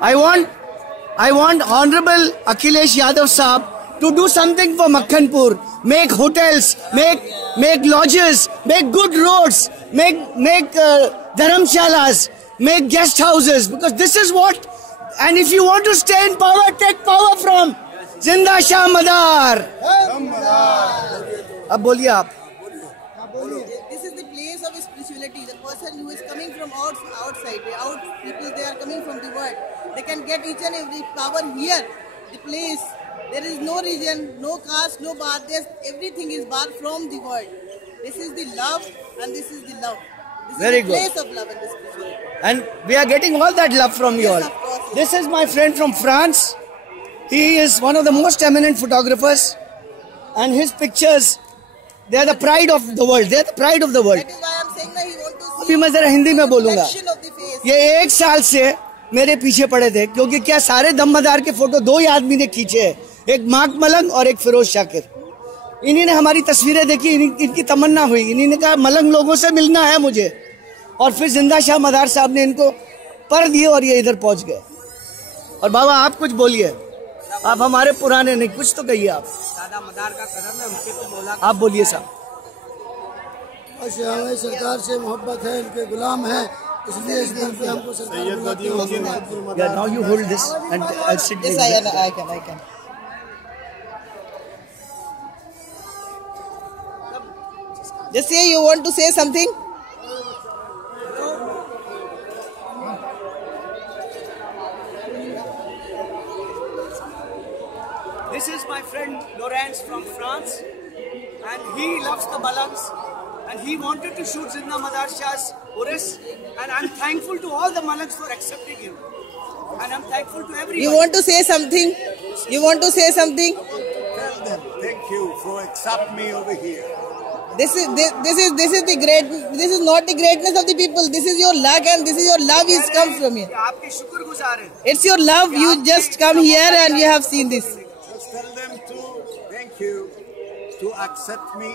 I want Honorable Akhilesh Yadav Saab to do something for Makhanpur. Make hotels, make lodges, make good roads, make dharamshalas, make guest houses, because this is what, and if you want to stay in power, take power from Zinda Shah Madar. Ab boliye aap. This is the place of spirituality. The person who is coming from outside, people, they are coming from the world. They can get each and every power here. The place, there is no region, no caste, no bath. Everything is bath from the world. This is the love, and this is the love. This Very is the good. place of love and the spirituality. And we are getting all that love from you all. Yes, of course, yes. This is my friend from France. He is one of the most eminent photographers, and his pictures, they are the pride of the world. They are the pride of the world. That is why I am saying that he want to अभी see मैं जरा हिंदी में बोलूंगा. reflection of the face. ये 1 साल से मेरे पीछे पड़े थे, क्योंकि क्या सारे दमदार के फोटो 2 ही आदमी ने खींचे हैं, एक मार्क मलंग और एक फिरोज शाकिर. इन्हीं ने हमारी तस्वीरें देखी, इनकी तमन्ना हुई, इन्हीं ने कहा मलंग लोगों से मिलना है मुझे, और फिर जिंदा शाह मदार साहब ने इनको पर दिए और ये इधर पहुंच गए. और बाबा आप कुछ बोलिए, आप हमारे पुराने नहीं, कुछ तो कहिए आप. दादा मदार का कदम है, उनके तो बोला. आप बोलिए साहब. हमें सरकार से मोहब्बत है, इनके गुलाम हैं, इसलिए इस दर पे हमको सरकार बुलाती है. Yeah, now you hold this and I'll sit Yes, with you. I can. Just say you want to say something. This is my friend Laurence from France, and he loves the Malangs, and he wanted to shoot Zinda Madar Shah's Uris, and I'm thankful to all the Malangs for accepting him, and I'm thankful to everyone. You want to say something? tell them thank you for accept me over here. This is the great. This is not the greatness of the people. This is your luck and this is your love is come from here. आपके शुक्रगुजार हैं. It's your love. You just come here and you have seen this. Just tell them to thank you to accept me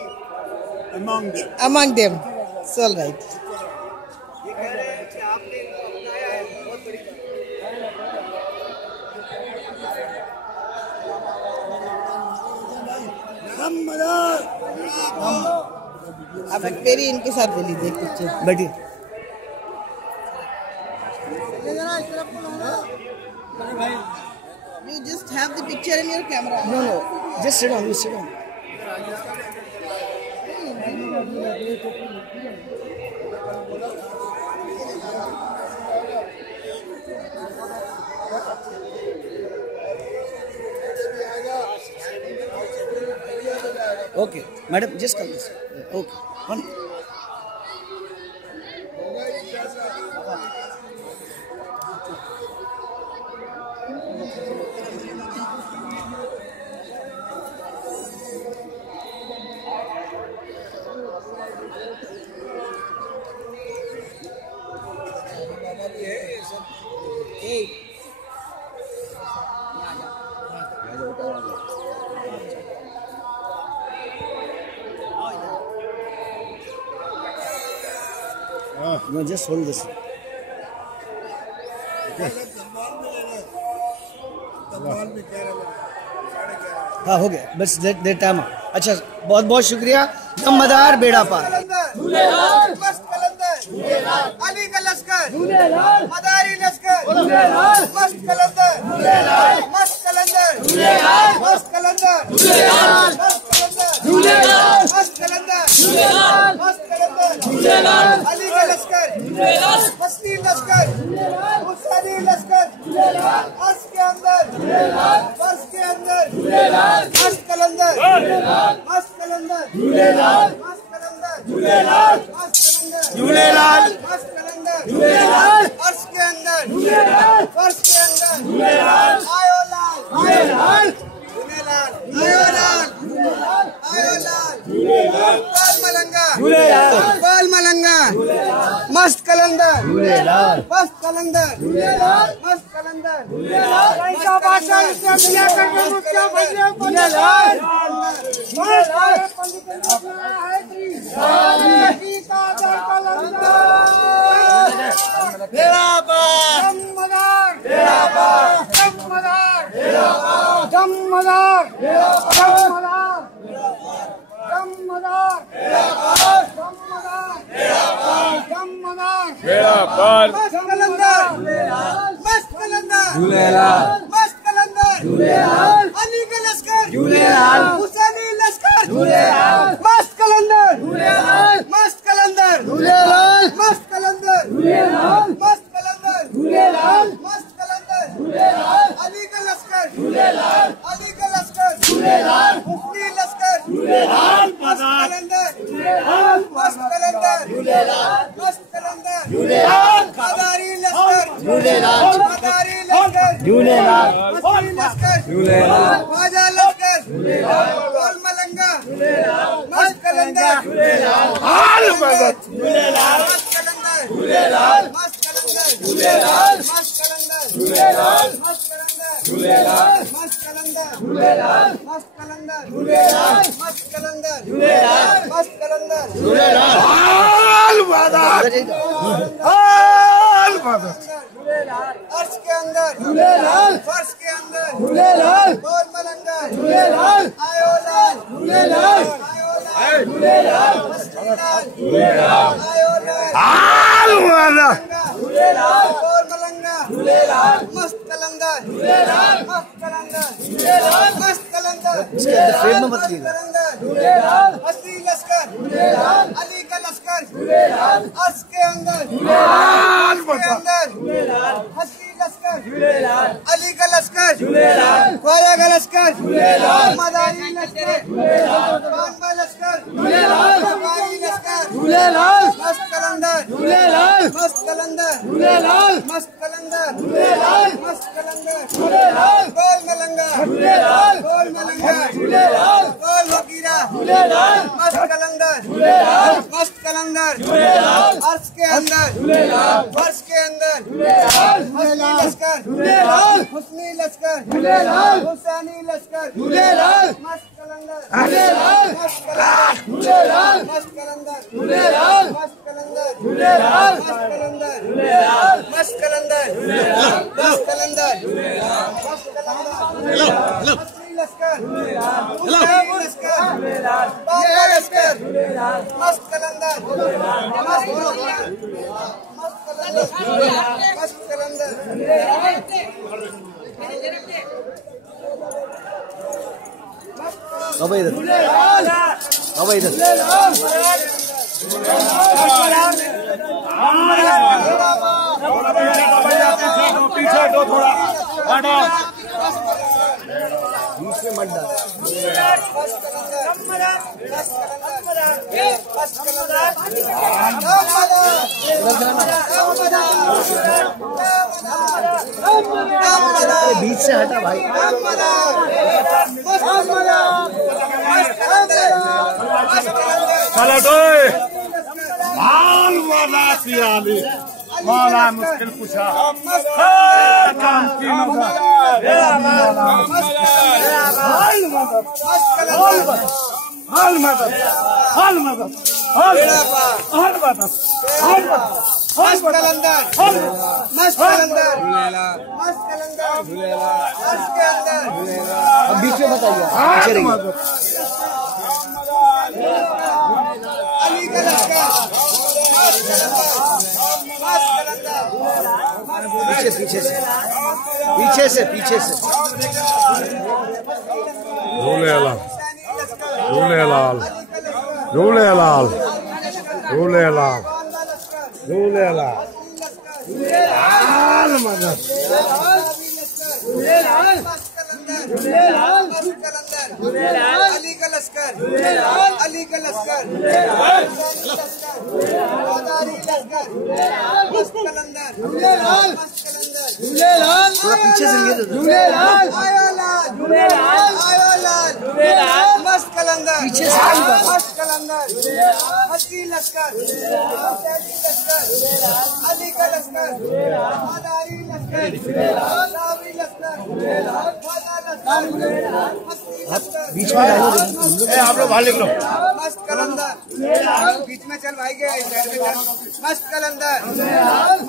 among them. Among them. It's all right. ये कह रहे हैं कि आपने इनको अपनाया है, बहुत बड़ी आप मेरी इनके साथ ले लीजिए पिक्चर. बैठिए. You just have the picture in your camera. No. Just sit down. You sit down. Okay, madam, just come this way. Okay, one. Hey. No, just hold this. हाँ हो गया बस देर टाइम. अच्छा बहुत बहुत शुक्रिया. दमदार बेड़ा पार. मस्त कलंदर, अली का लश्कर, मदारी लश्कर, मस्त कलंदर, मस्त कलंदर, मस्त कलंदर, मस्त कलंदर, मस्त कलंदर, मस्त कलंदर, अली का लश्कर, मस्ती लश्कर, मुसानी लश्कर, अर्श के अंदर, वर्ष के अंदर, मस्त कलंदर, मस्त कलंदर, मस्त कलंदर, मस्त कलंदर, झूलेलाल मस्त कलंदर, अर्श के अंदर, वर्ष के अंदर, आयो लाल, आयो लाल, झूलेलाल, आयो लाल, आयो लाल, बाल मलंगा, बाल मलंगा, मस्त कलंदर, मस्त कलंदर, मस्त कलंदर, का भाषा इससे दुनिया करके मुझसे भैया झूलेलाल, मस्त कलंदर, मस्त कलंदर, मस्त कलंदर, अली का लश्कर, हुसैनी लश्कर, मस्त कलंदर, मस्त कलंदर, मस्त कलंदर, मस्त कलंदर, मस्त कलंदर, अली का लश्कर, अली का लश्कर, हुसैनी लश्कर, मस्त कलंदर, मस्त कलंदर, मस्त कलंदर, मदारी लश्कर, मदारी लश्कर, मस्ती लश्कर, ख्वाजा लश्कर, गोल मलंगा, मस्त कलंदर, मस्त कलंदर, मस्त कलंदर, मस्त कलंदर, मस्त कलंदर, मस्त कलंदर, मस्त कलंदर, मस्त कलंदर, मस्त कलंदर, अर्श के अंदर, फर्श के अंदर, गोल मलंगा, आयो लाल, आयो लाल, मस्ती लाल, आयो लाल, गोल मलंगा, मस्त कलंदर, मस्त कलंदर, मस्त कलंदर, हस्ती लश्कर, अली का लश्कर, अर्श के अंदर, हस्ती लश्कर, अली का लश्कर, ख्वाजा का लश्कर, मदारी लश्कर, खानवा लश्कर, बागी लश्कर, मस्त कलंदर, मस्त कलंदर, मस्त कलंदर, मस्त कलंदर, गोल मलंगा, गोल मलंगा, मस्त कलंदर, मस्त कलंदर, अर्श के अंदर, वर्ष के अंदर, हुस्नी लश्कर, हुस्नी लश्कर, हुसैनी लश्कर, मस्त कलंदर, मस्त कलंदर, मस्त कलंदर, मस्त कलंदर, मस्त कलंदर, मस्त कलंदर, मस्त कलंदर, हुस्नी लश्कर, हुसैनी लश्कर, बाबा लश्कर, मस्त कलंदर, मस्त कलंदर, मस्त कलंदर, अब इधर, अब इधर। पीछे हटो थोड़ा, हटो। बीच में मत डाल। बीच से हटा भाई। मौला मुश्किल पूछा काम की हाल मदद मस्त कलंदर, मस्त कलंदर, मस्त कलंदर, अर्श के अंदर, अब बीच में बताइए, पीछे रहिए। अली का लश्कर, मस्त कलंदर, मस्त कलंदर, पीछे से झूलेलाल झूलेलाल झूलेलाल झूलेलाल झूलेलाल अली का लश्कर, अली का लश्कर, मस्त कलंदर, मस्त कलंदर, थोड़ा पीछे से लिए। आयो लाल, आयो लाल, मस्त कलंदर, मस्त कलंदर, हसी लश्कर, हुसैनी लश्कर, अली का लश्कर, आदारी लश्कर, सावरी लश्कर, वादा लश्कर, हसी लश्कर, बीच में डालो। आप लोग बाहर निकलो। मस्त कलंदर, बीच में चल भाई गया, मस्त कलंदर,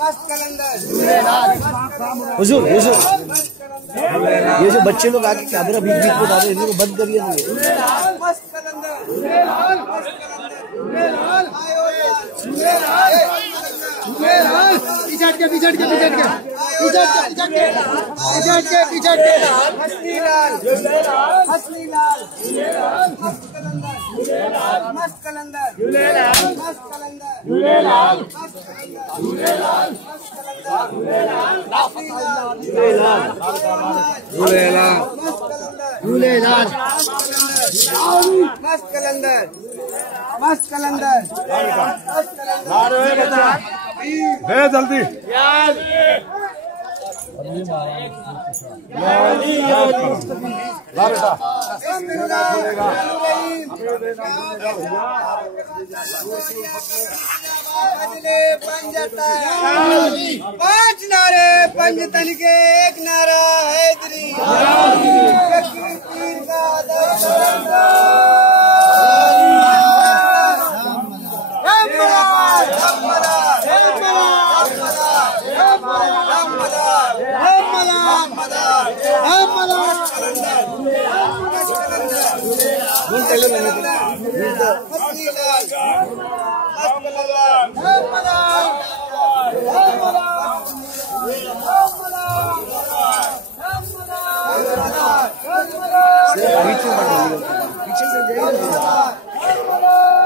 मस्त कलंदर, हुजूर हुजूर, ये जो बच्चे लोग आके कैमरा बीच बीच में डाले, इनको बंद करिए ना। मस्त कलंदर, मस्त कलंदर, आयो लाल, पीछे के हसनी लाल, हसनी लाल, मस्त कलंदर, मस्त कलंदर, मस्त कलंदर, मस्त कलंदर, मस्त कलंदर, हसनी लाल, मस्त कलंदर, मस्त कलंदर, जल्दी पांच नारे पंजतन के एक नारा हैदरी, पीर का पीछे से जाइए।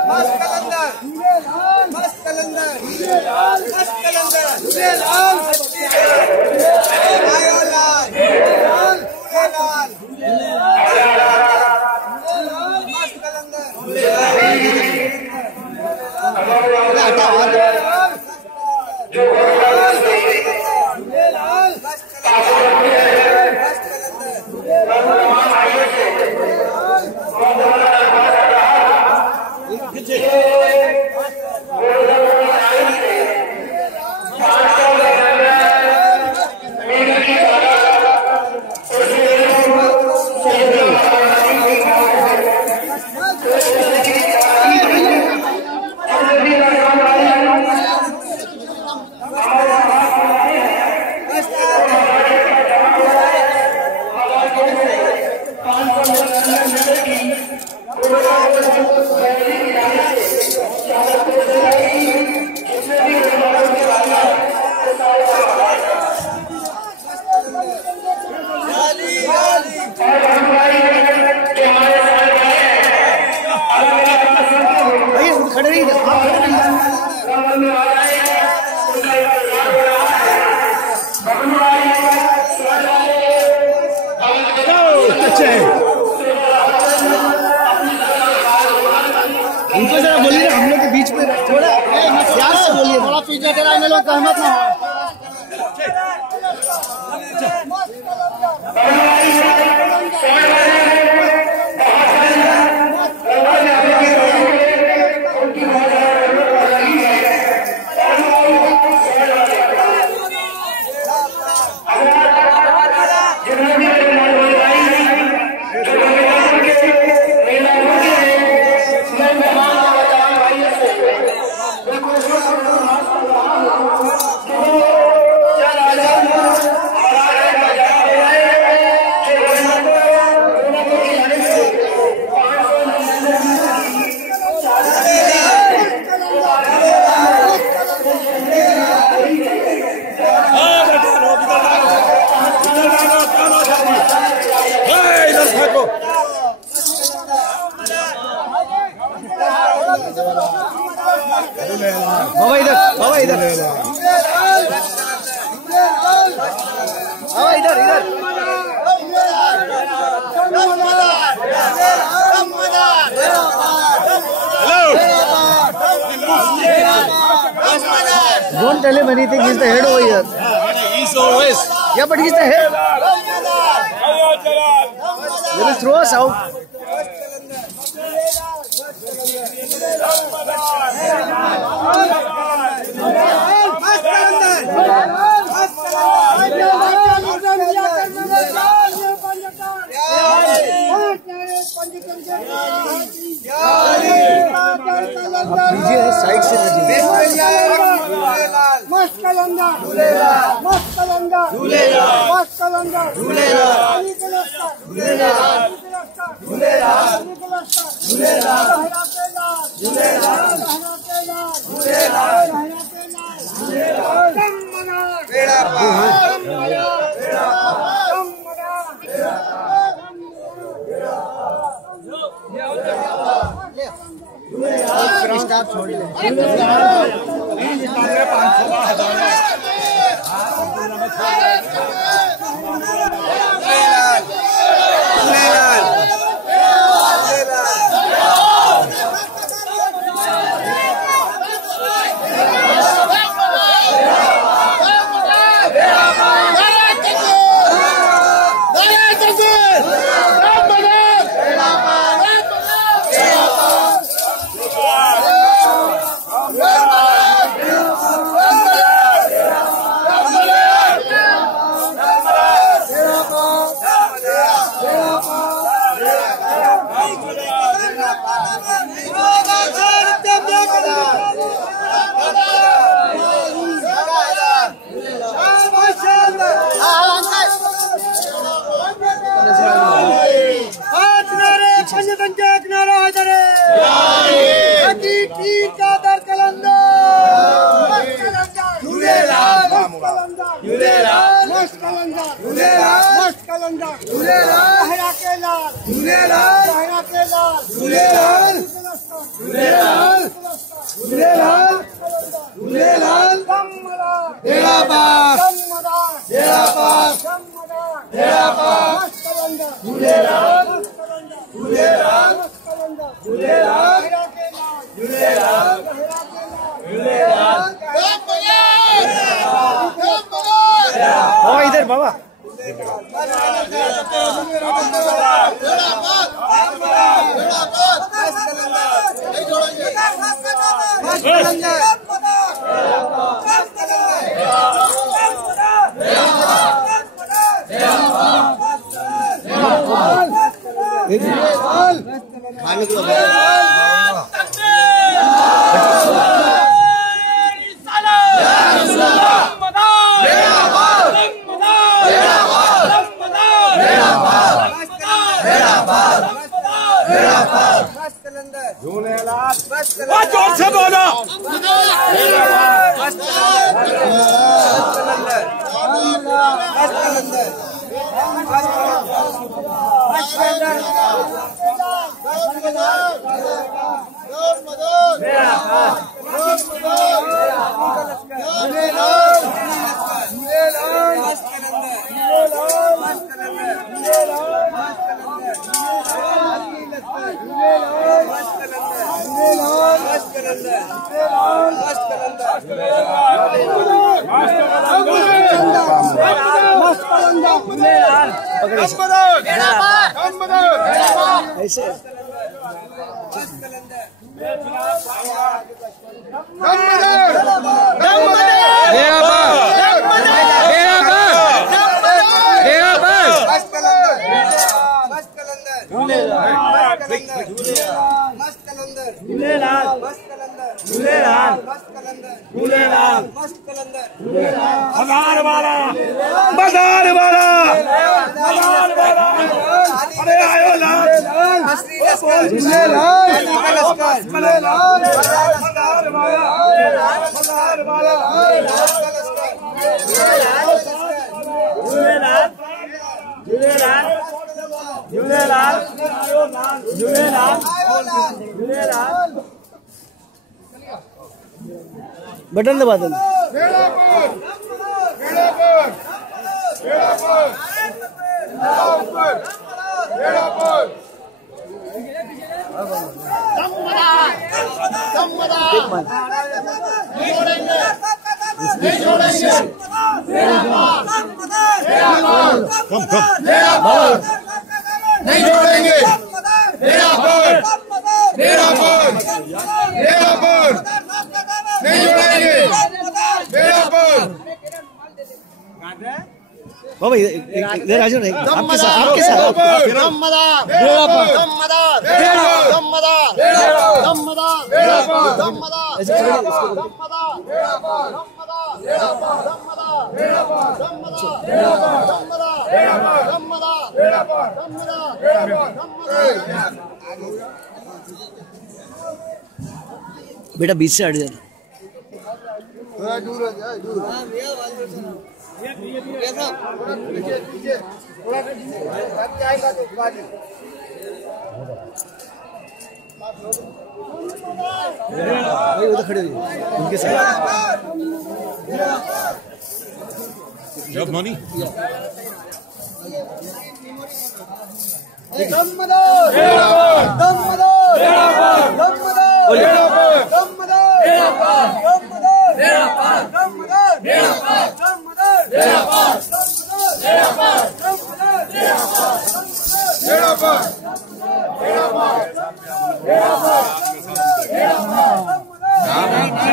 मस्त कलंदर, मस्त कलंदर, मस्त कलंदर, आयो लाल, लाल, मस्त कलंदर, उनको जरा बोलिए हम लोग के बीच में थोड़ा प्यार से बोलिए, थोड़ा पीछे करा में लोग सहमत ना हो। बाबा इधर, बाबा इधर, बाबा इधर इधर। Don't tell him anything. He's the head over here. He's always. Yeah, but he's the head. They will throw us out. Side से मस्त कलंदर मस्त कलंदर मस्त कलंदर स्टाफ छोड़ ले। इधर बाबा जोर से बोलो। बटन दबा देना। नहीं छोड़ेंगे। बाबा इधर आ जाओ ना, आपके साथ आपके साथ बेटा बीच से हट जाना। उधर खड़े उनके साथ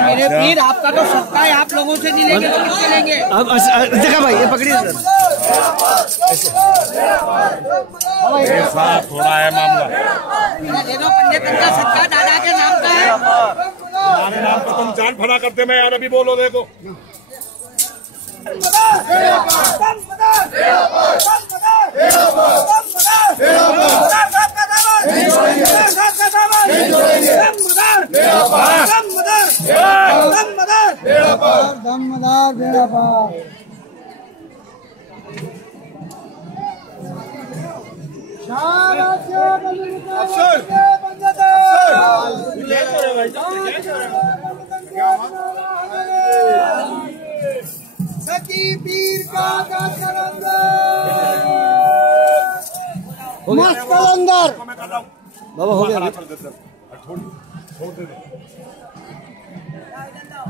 मेरे पीर आपका तो सबका है, आप लोगों से नहीं लेंगे तो किससे लेंगे? अब देखा भाई ये पकड़िए थोड़ा है मामला। दे दो पंडित का सत्ता दादा के नाम का है। हमारे नाम पर तुम जान फना करते, मैं यार अभी बोलो देखो। सती पीर का मस्त कलंदर बाबा हो गया।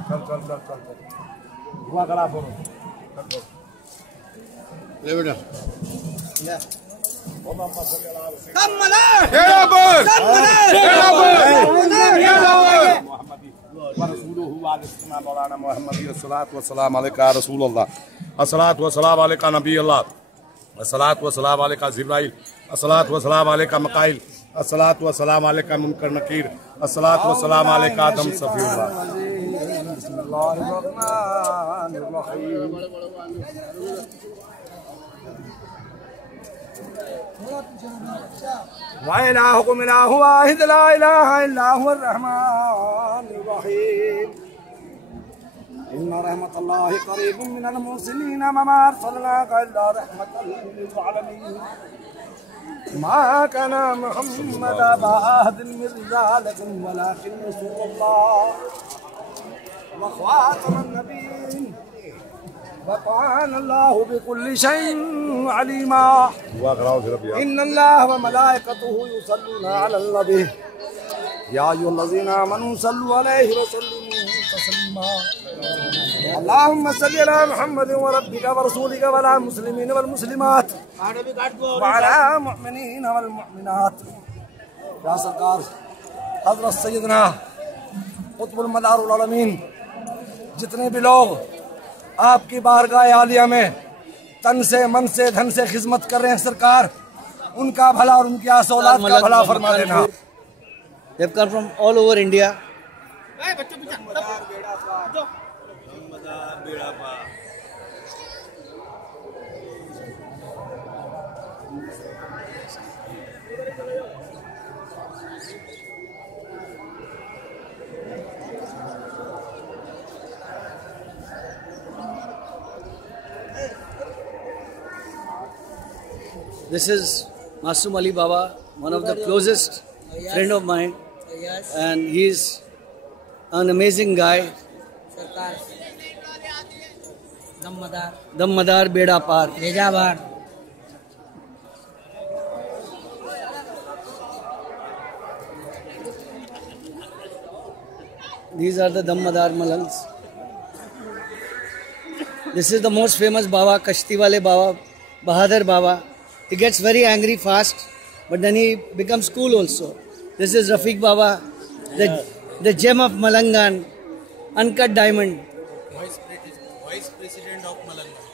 चल हुआ खराब हो ले बेटा कम मौलाना मोहम्मद अस्सलातु वस्सलाम अलैका रसूलुल्लाह अस्सलातु वस्सलाम अलैका नबी अल्लाह अस्सलातु वस्सलाम अलैका जिब्राइल अस्सलातु वस्सलाम अलैका मकाइल अस्सलातु वस्सलाम अलैका मुनकर नकीर अस्सलातु वस्सलाम अलैका आदम सफीउल्लाह। वा इलाहुकुम इलाहु वाहिद ला इलाहा इल्ला हुवर रहमानिर रहीम इन्ना रहमतल्लाहि करीबुम मिनल मुहसिनीन वमा अरसलनाका इल्ला रहमतल लिल आलमीन मा काना मुहम्मद अबा अहदिन मिन रिजालिकुम वलाकिन रसूलुल्लाह व खातमुन नबिय्यीन वकान अल्लाहु बिकुल्लि शैइन अलीमा इन्नल्लाह व मलाइकतुहु युसल्लूना अलन नबी या अय्युहल्लज़ीना आमनू सल्लु अलैहि व सल्लिमू तस्लीमा अल्लाहुम्मा सल्लि अला मुहम्मद व रब्बिका व रसूलिका व अला मुस्लिमीन वल मुस्लिमात व अला मुमिनीन वल मुमिनात। या सरकार हज़रत सैयदना कुतुबुल मदारुल आलमीन जितने भी लोग आपकी बारगाह आलिया में तन से मन से धन से खिदमत कर रहे हैं सरकार, उनका भला और उनकी आस औलाद का भला फरमा देना। They have come from all over India. This is Masum Ali Baba, one of the closest friend of mine, and he's an amazing guy. Dammadar Beda Par. These are the Dammadar Malangs. This is the most famous Baba, Kashti Wale Baba, Bahadur Baba. He gets very angry fast, but then he becomes cool also. This is Rafiq Baba, the gem of Malangan, uncut diamond. Vice President of Malangan.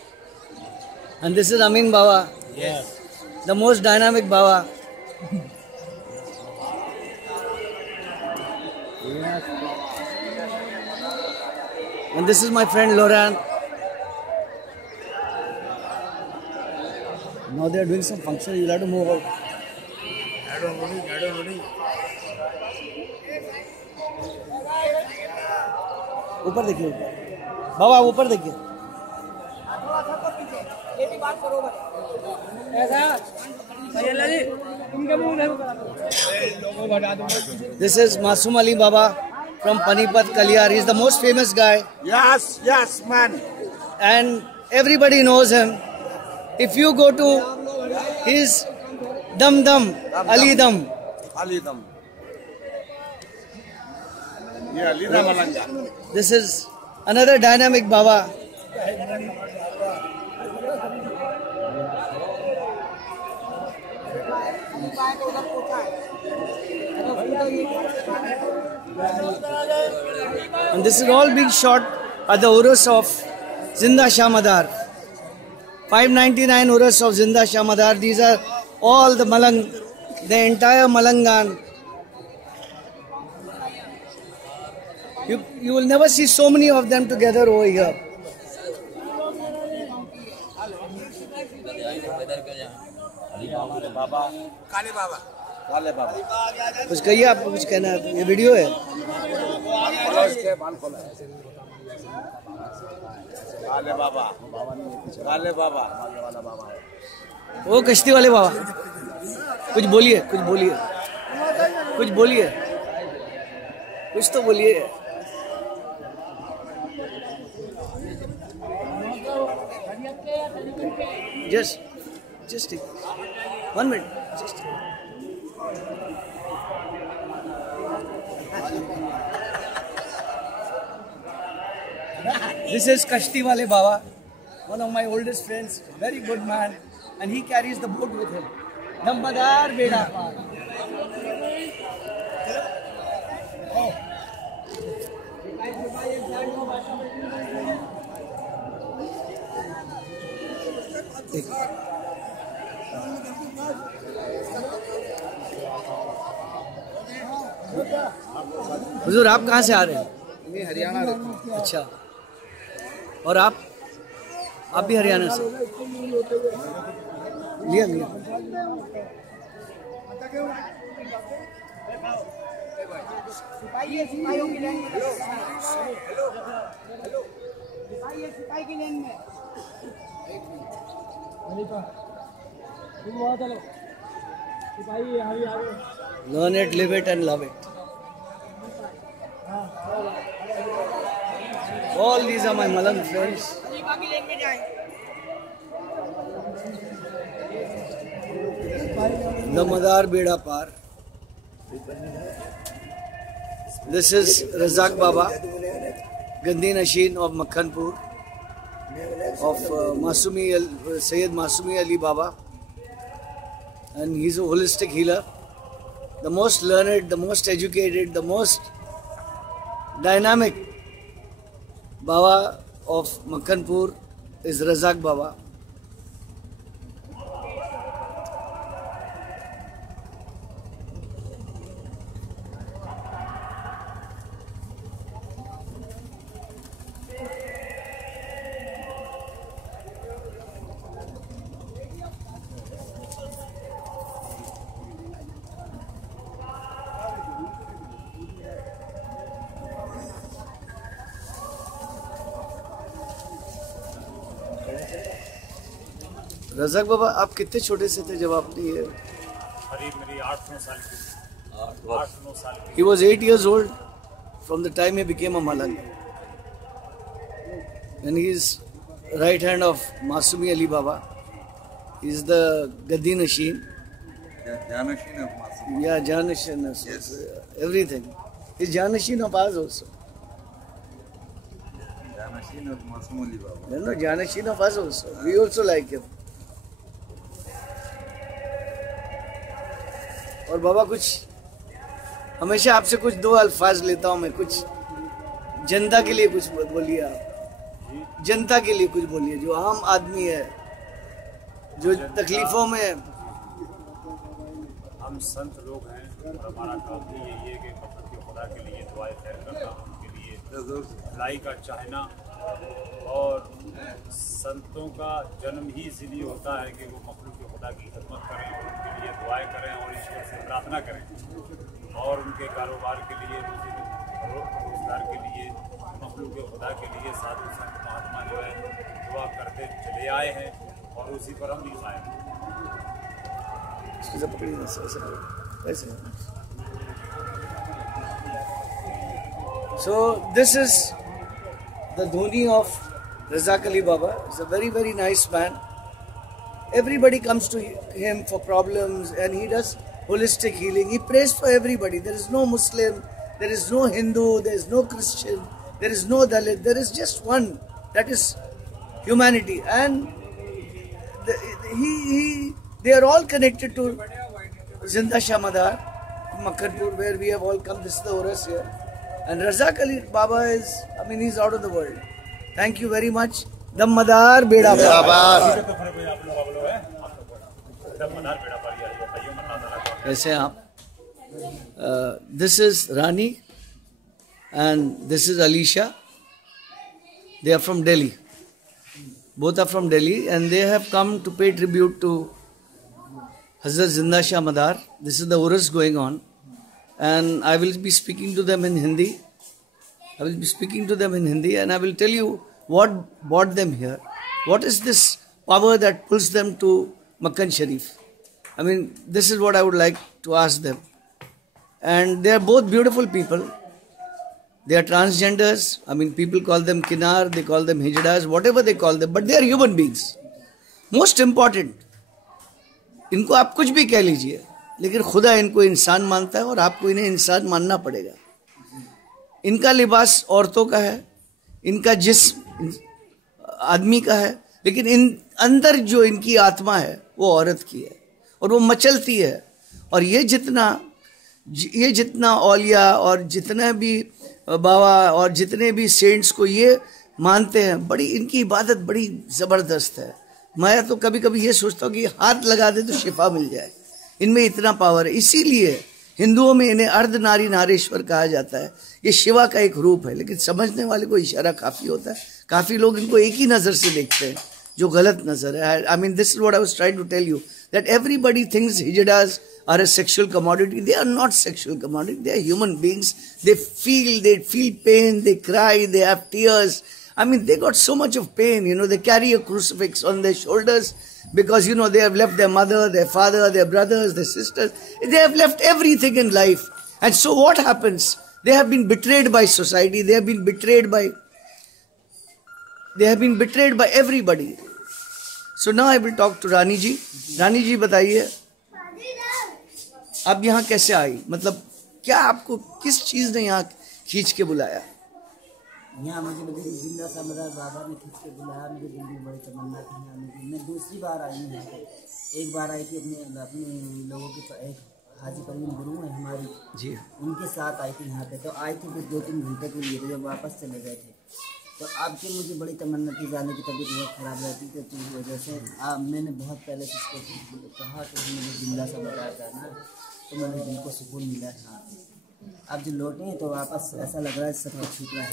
And this is Amin Baba, Yes. the most dynamic Baba. And this is my friend Loran. Now they are doing some function, you'll have to move out. ऊपर देखिए बाबा, ऊपर देखिए। This is Masum Ali Baba from Panipat Kaliyar. He is the most famous guy. Yes, yes, man. And everybody knows him. If you go to his Dam Dam, Ali Dam. Ali Dam. Yeah, Lida Malanga. This is another dynamic Baba. And this is all being shot at the Urus of Zinda Shah Madar. 599 Urus of Zinda Shah Madar. These are all the Malang, the entire Malangan. You will never see so many of them together over here. काले बाबा, काले बाबा। कुछ कहिए, आपको कुछ कहना है? ये video है। काले बाबा, काले बाबा। वो कश्ती वाले बाबा, कुछ बोलिए, कुछ बोलिए, कुछ बोलिए, कुछ तो बोलिए। Just take 1 minute. Just This is Kashti Wale Baba, one of my oldest friends, very good man, and he carries the boat with him. Dammadar Beda Par. Oh. हुजूर आप कहाँ से आ रहे हैं? मैं हरियाणा रहता हूँ। अच्छा, और आप भी हरियाणा से? लिया लिया। सिपाहियों की लाइन में, सिपाही की लाइन में। Learn it, live it and love it. All these are my Malang friends. The Madar Beda Par. This is Razak Baba, Gandhi Nashin of Makhanpur, of Sayyid Masumi Ali Baba, and he's a holistic healer. The most learned, the most educated, the most dynamic Baba of Makhanpur is Razak Baba. Razzaq बाबा, आप कितने छोटे से थे जब आपने ये? करीब मेरी 8-9 साल की। 8-9 साल की। He was 8 years old from the time he became a Malang. And he is right hand of Masumi Ali Baba. He is the Gandhi Nashin. Janashin of Masumi. Yeah, Janashin. Yes. Everything. He is Janashin of us also. Janashin of Masumi Ali Baba. No, Janashin of us also. We also like him. और बाबा कुछ हमेशा आपसे कुछ दो अल्फाज लेता हूँ मैं, कुछ जनता के लिए कुछ बोलिए आप, जनता के लिए कुछ बोलिए, जो आम आदमी है, जो तकलीफों में। हम संत लोग हैं और हमारा काम भी यही है कि मतलब के खुदा के लिए दुआएं खैर करना, उनके लिए भलाई का चाहना, और संतों का जन्म ही इसीलिए होता है कि वो मखलूक के खुदा की खिदमत करें और उनके लिए दुआएं करें और ईश्वर से प्रार्थना करें, और उनके कारोबार के लिए, रोजगार के लिए, मखलूक के खुदा के लिए साधु संत महात्मा जो है दुआ करते चले आए हैं और उसी पर हम भी आए हैं। So this is the Dhoni of Razak Ali Baba. He's a very, very nice man. Everybody comes to him for problems and he does holistic healing. He prays for everybody. There is no Muslim, there is no Hindu, there is no Christian, there is no Dalit. There is just one, that is humanity. And they are all connected to Zinda Shah Madar, Makhanpur, where we have all come. This is the Urus here. And Razak Ali Baba is, I mean, he's out of the world. Thank you very much. Dam Madar Beda Par. Kaise aap? This is Rani and this is Alisha. They are from Delhi. Both are from Delhi and they have come to pay tribute to Hazrat Zinda Shah Madar. This is the Urus going on. And I will be speaking to them in Hindi. I will be speaking to them in Hindi and I will tell you what brought them here. What is this power that pulls them to Makkan Sharif? I mean, this is what I would like to ask them. And they are both beautiful people. They are transgenders. I mean, people call them Kinar, they call them Hijdas, whatever they call them. But they are human beings. Most important. इनको आप कुछ भी कह लीजिए, लेकिन खुदा इनको इंसान मानता है और आपको इन्हें इंसान मानना पड़ेगा। इनका लिबास औरतों का है, इनका जिस्म आदमी का है, लेकिन इन अंदर जो इनकी आत्मा है वो औरत की है और वो मचलती है। और ये जितना औलिया और जितना भी बाबा और जितने भी सेंट्स को ये मानते हैं, बड़ी इनकी इबादत बड़ी ज़बरदस्त है। मैं तो कभी कभी ये सोचता हूँ कि हाथ लगा दे तो शिफा मिल जाए। इनमें इतना पावर है। इसीलिए हिंदुओं में इन्हें अर्ध नारी नारेश्वर कहा जाता है। ये शिवा का एक रूप है, लेकिन समझने वाले को इशारा काफ़ी होता है। काफ़ी लोग इनको एक ही नज़र से देखते हैं, जो गलत नज़र है। I mean this is what I was trying to tell you, that everybody thinks hijras are a sexual commodity. They are not sexual commodity. They are human beings. They feel pain, they cry, they have tears. I mean, they got so much of pain, you know. They carry a crucifix on their shoulders because, you know, they have left their mother, their father, their brothers, their sisters. They have left everything in life. And so what happens? They have been betrayed by society. They have been betrayed by everybody. So now I will talk to Rani ji. Rani ji, बताइए आप यहाँ कैसे आई? मतलब क्या आपको किस चीज ने यहाँ खींच के बुलाया? यहाँ मुझे जिंदा समदार बाबा ने खींच के बुलाया। मेरी दिल में बड़ी तमन्ना थी आने की। मैं दूसरी बार आई हूँ। एक बार आई थी अपने लोगों के, एक हाजी करीम गुरु है हमारी जी, उनके साथ आई थी यहाँ पे। तो आई थी फिर 2-3 घंटे के लिए, तो जब वापस चले गए थे। तो आपकी मुझे बड़ी तमन्ना थी जाने की, तबीयत बहुत ख़राब रहती थी, तो इस वजह से मैंने बहुत पहले इसको कहा कि मुझे जिंदा सा बताया था ना, तो मैंने दिल को सुकून मिला था। अब जो लौटे हैं तो वापस ऐसा लग रहा है सब कुछ छूट रहा है।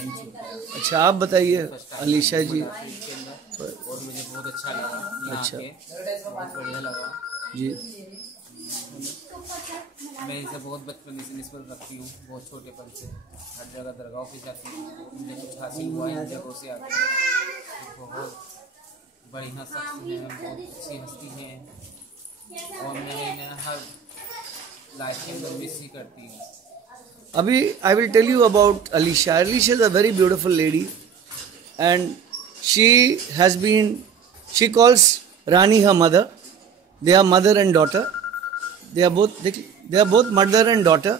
अच्छा, आप बताइए अलीशा जी। और मुझे बहुत अच्छा लगा। अच्छा, बहुत बढ़िया लगा जी। मैं इसे बहुत बचपन से निस्बत रखती हूँ, बहुत छोटेपन से हर जगह दरगाह पे जाती हूँ। मुझे कुछ हासिल हुआ इन जगहों से आके। बहुत बढ़िया शख्स हैं, बहुत अच्छी हस्ती हैं, और मैं इन्हें हर लाइफ के अंदर मिस ही करती हूँ। अभी I will tell you about Alisha. Alisha is a very beautiful lady, and she calls Rani her mother. They are mother and daughter. They are both mother and daughter,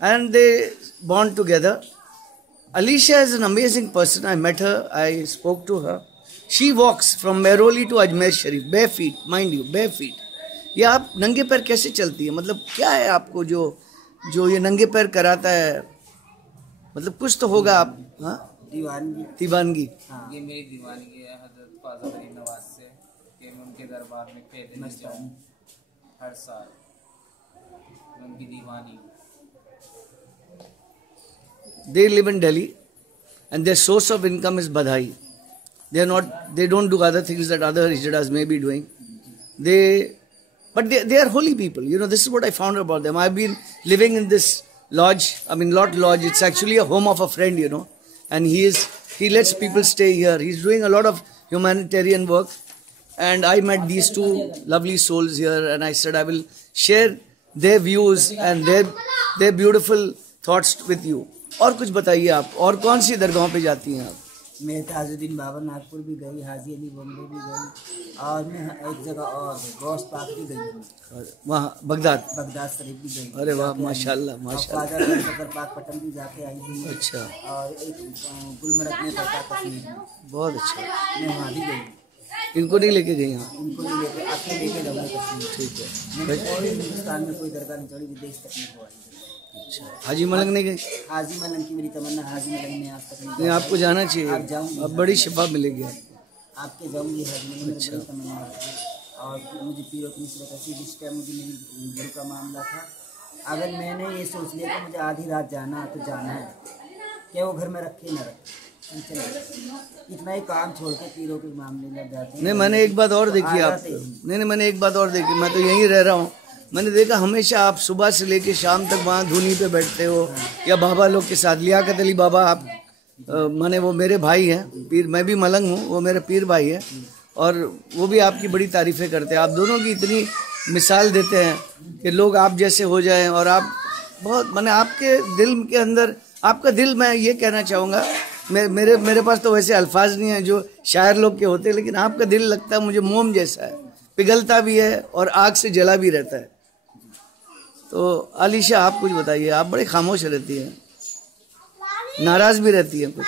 and they bond together. Alisha is an amazing person. I met her. I spoke to her. She walks from Mehroli to Ajmer Sharif bare feet, mind you, bare feet. ये आप नंगे पैर कैसे चलती है? मतलब क्या है आपको जो ये नंगे पैर कराता है? मतलब कुछ तो होगा आप। हाँ, दीवानगी। हाँ, ये मेरी दीवानगी है हज़रत ख्वाजा गरीब नवाज से, कि मैं उनके दरबार में पहले जाऊँ हर साल। मैं उनकी दीवानी हूँ। They live in Delhi, and their source of income is badhai. They don't do other things that other hijadas may be doing. But they are holy people. You know, this is what I found about them. I've been living in this lodge. I mean, not lodge. It's actually a home of a friend, you know. And he lets people stay here. He's doing a lot of humanitarian work. And I met these two lovely souls here. And I said, I will share their views and their beautiful thoughts with you. और कुछ बताइए आप, और कौन सी दरगाहों पे जाती हैं आप? मैं ताजुद्दीन बाबा नागपुर भी गई, हाजी अली बॉम्बे भी गई, और मैं एक जगह और गौस पाक भी गई, वहाँ बगदाद शरीफ भी गई। अरे वाह, माशाल्लाह माशाल्लाह। सफर पाक पटन भी जाके आई हूँ। अच्छा। और एक गुलमर्ग में पड़ता कश्मीर में, बहुत अच्छा, मैं वहाँ भी गई। इनको नहीं लेके गई यहाँ? इनको नहीं लेके, आपके लेके जाऊँगा कश्मीर। ठीक है। मैंने और हिंदुस्तान में कोई दरगाह नहीं चढ़ी, विदेश तक नहीं हुआ। अच्छा, हाजी मलंग नहीं गई? हाजी मलंग की मेरी तमन्ना, हाजी मलंग में आज तक नहीं। आपको जाना चाहिए, आप जाऊँगी, अब बड़ी शिफा मिलेगी आपके जाऊँगी हाजी मलंग में। बड़ी तमन्ना और मुझे पीरों की निस्बत ऐसी, जिस टाइम मुझे मेरी गुरु का मामला था, अगर मैंने ये सोच लिया कि मुझे आधी रात जाना तो जाना है, क्या वो घर में रखे न रखे, इतना ही काम छोड़ के पीरों के मामले में जाते हैं। नहीं, मैंने एक बात और देखी आप, नहीं मैंने एक बात और देखी, मैं तो यहीं रह रहा हूँ। मैंने देखा हमेशा आप सुबह से लेके शाम तक वहाँ धुनी पे बैठते हो, या बाबा लोग के साथ। लियाकत अली बाबा, आप माने वो मेरे भाई हैं, पीर, मैं भी मलंग हूँ, वो मेरे पीर भाई है, और वो भी आपकी बड़ी तारीफ़ें करते हैं। आप दोनों की इतनी मिसाल देते हैं कि लोग आप जैसे हो जाएं। और आप बहुत, माने आपके दिल के अंदर, आपका दिल, मैं ये कहना चाहूँगा, मेरे पास तो वैसे अल्फाज नहीं है जो शायर लोग के होते हैं, लेकिन आपका दिल लगता है मुझे मोम जैसा है, पिघलता भी है और आग से जला भी रहता है। तो अलीशा, आप कुछ बताइए। आप बड़े खामोश रहती हैं, नाराज भी रहती हैं कुछ?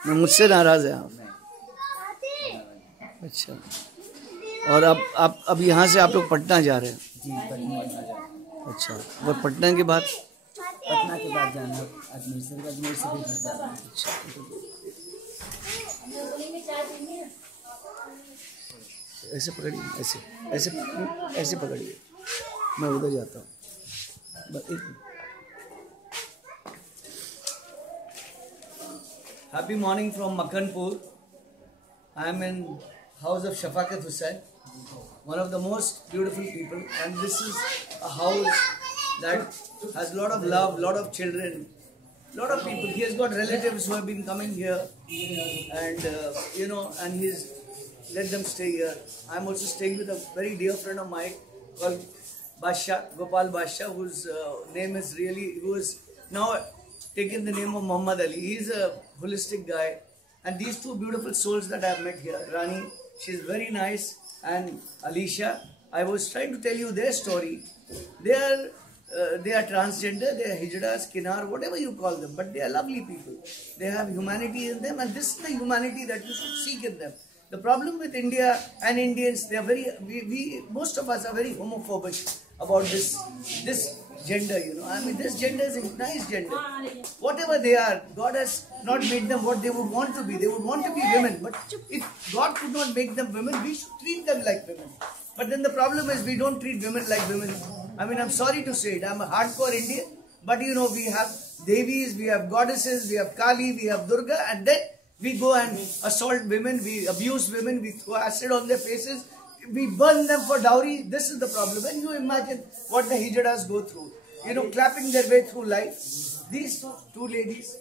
मुझसे नाराज है आप? अच्छा। और अब यहाँ से आप लोग पटना जा रहे हैं? जी, पटना जा रहे हैं। अच्छा, और पटना के बाद? पटना के बाद जाना अजमेर से भी घर जाना। अच्छा, ऐसे पकड़िए, ऐसे पकड़िए, मैं उधर जाता हूँ। Happy morning from Makkanpur. I am in house of Shafaqat Hussain, one of the most beautiful people, and this is a house that has a lot of love, lot of children, lot of people. He has got relatives who have been coming here, and and he's let them stay here. I am also staying with a very dear friend of mine called Gopal Basha, whose name is who is now taken the name of Muhammad Ali. He is a holistic guy, and these two beautiful souls that I have met here, Rani, she is very nice, and Alicia, I was trying to tell you their story. They are transgender, they are hijras, kinar, whatever you call them, but they are lovely people. They have humanity in them, and this is the humanity that you should seek in them. The problem with India and Indians, they are most of us are very homophobic about this gender, I mean, this gender is a nice gender. Whatever they are, God has not made them what they would want to be. They would want to be women, but if God could not make them women, we should treat them like women. But then the problem is we don't treat women like women. I mean, I'm sorry to say it, I'm a hardcore Indian, but we have Devis, we have goddesses, we have Kali, we have Durga, and then we go and assault women, we abuse women, we throw acid on their faces, we burn them for dowry. This is the problem. When you imagine what the hijras go through, clapping their way through life. These two ladies,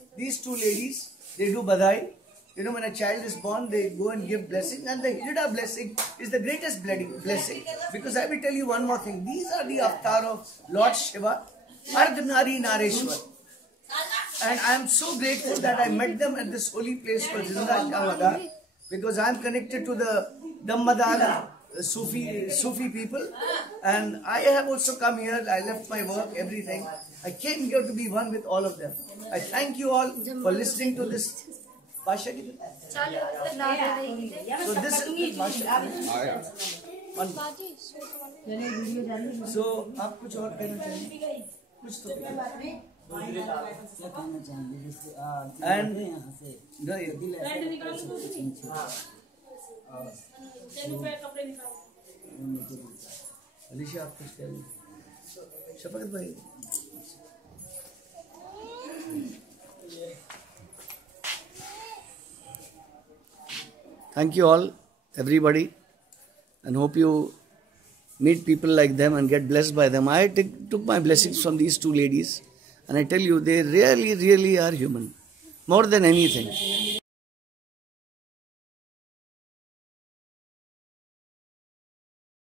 they do badai. When a child is born, they go and give blessing, and the hijra blessing is the greatest blessing. Because I will tell you one more thing. These are the avatar of Lord Shiva, Ardhanari Nareshwar. And I am so grateful that I met them at this holy place called Zinda Shah Madar, because I am connected to the Dammadar Sufi people, and I have also come here. I left my work, everything. I came here to be one with all of them. I thank you all for listening to this. So this is Basha. So आप कुछ और कहना चाहेंगे? कुछ तो अलीशा आप कुछ कह रहे हैं? शफकत भाई thank you all, everybody, and hope you meet people like them and get blessed by them. I took my blessings from these two ladies, and I tell you, they really, really are human, more than anything.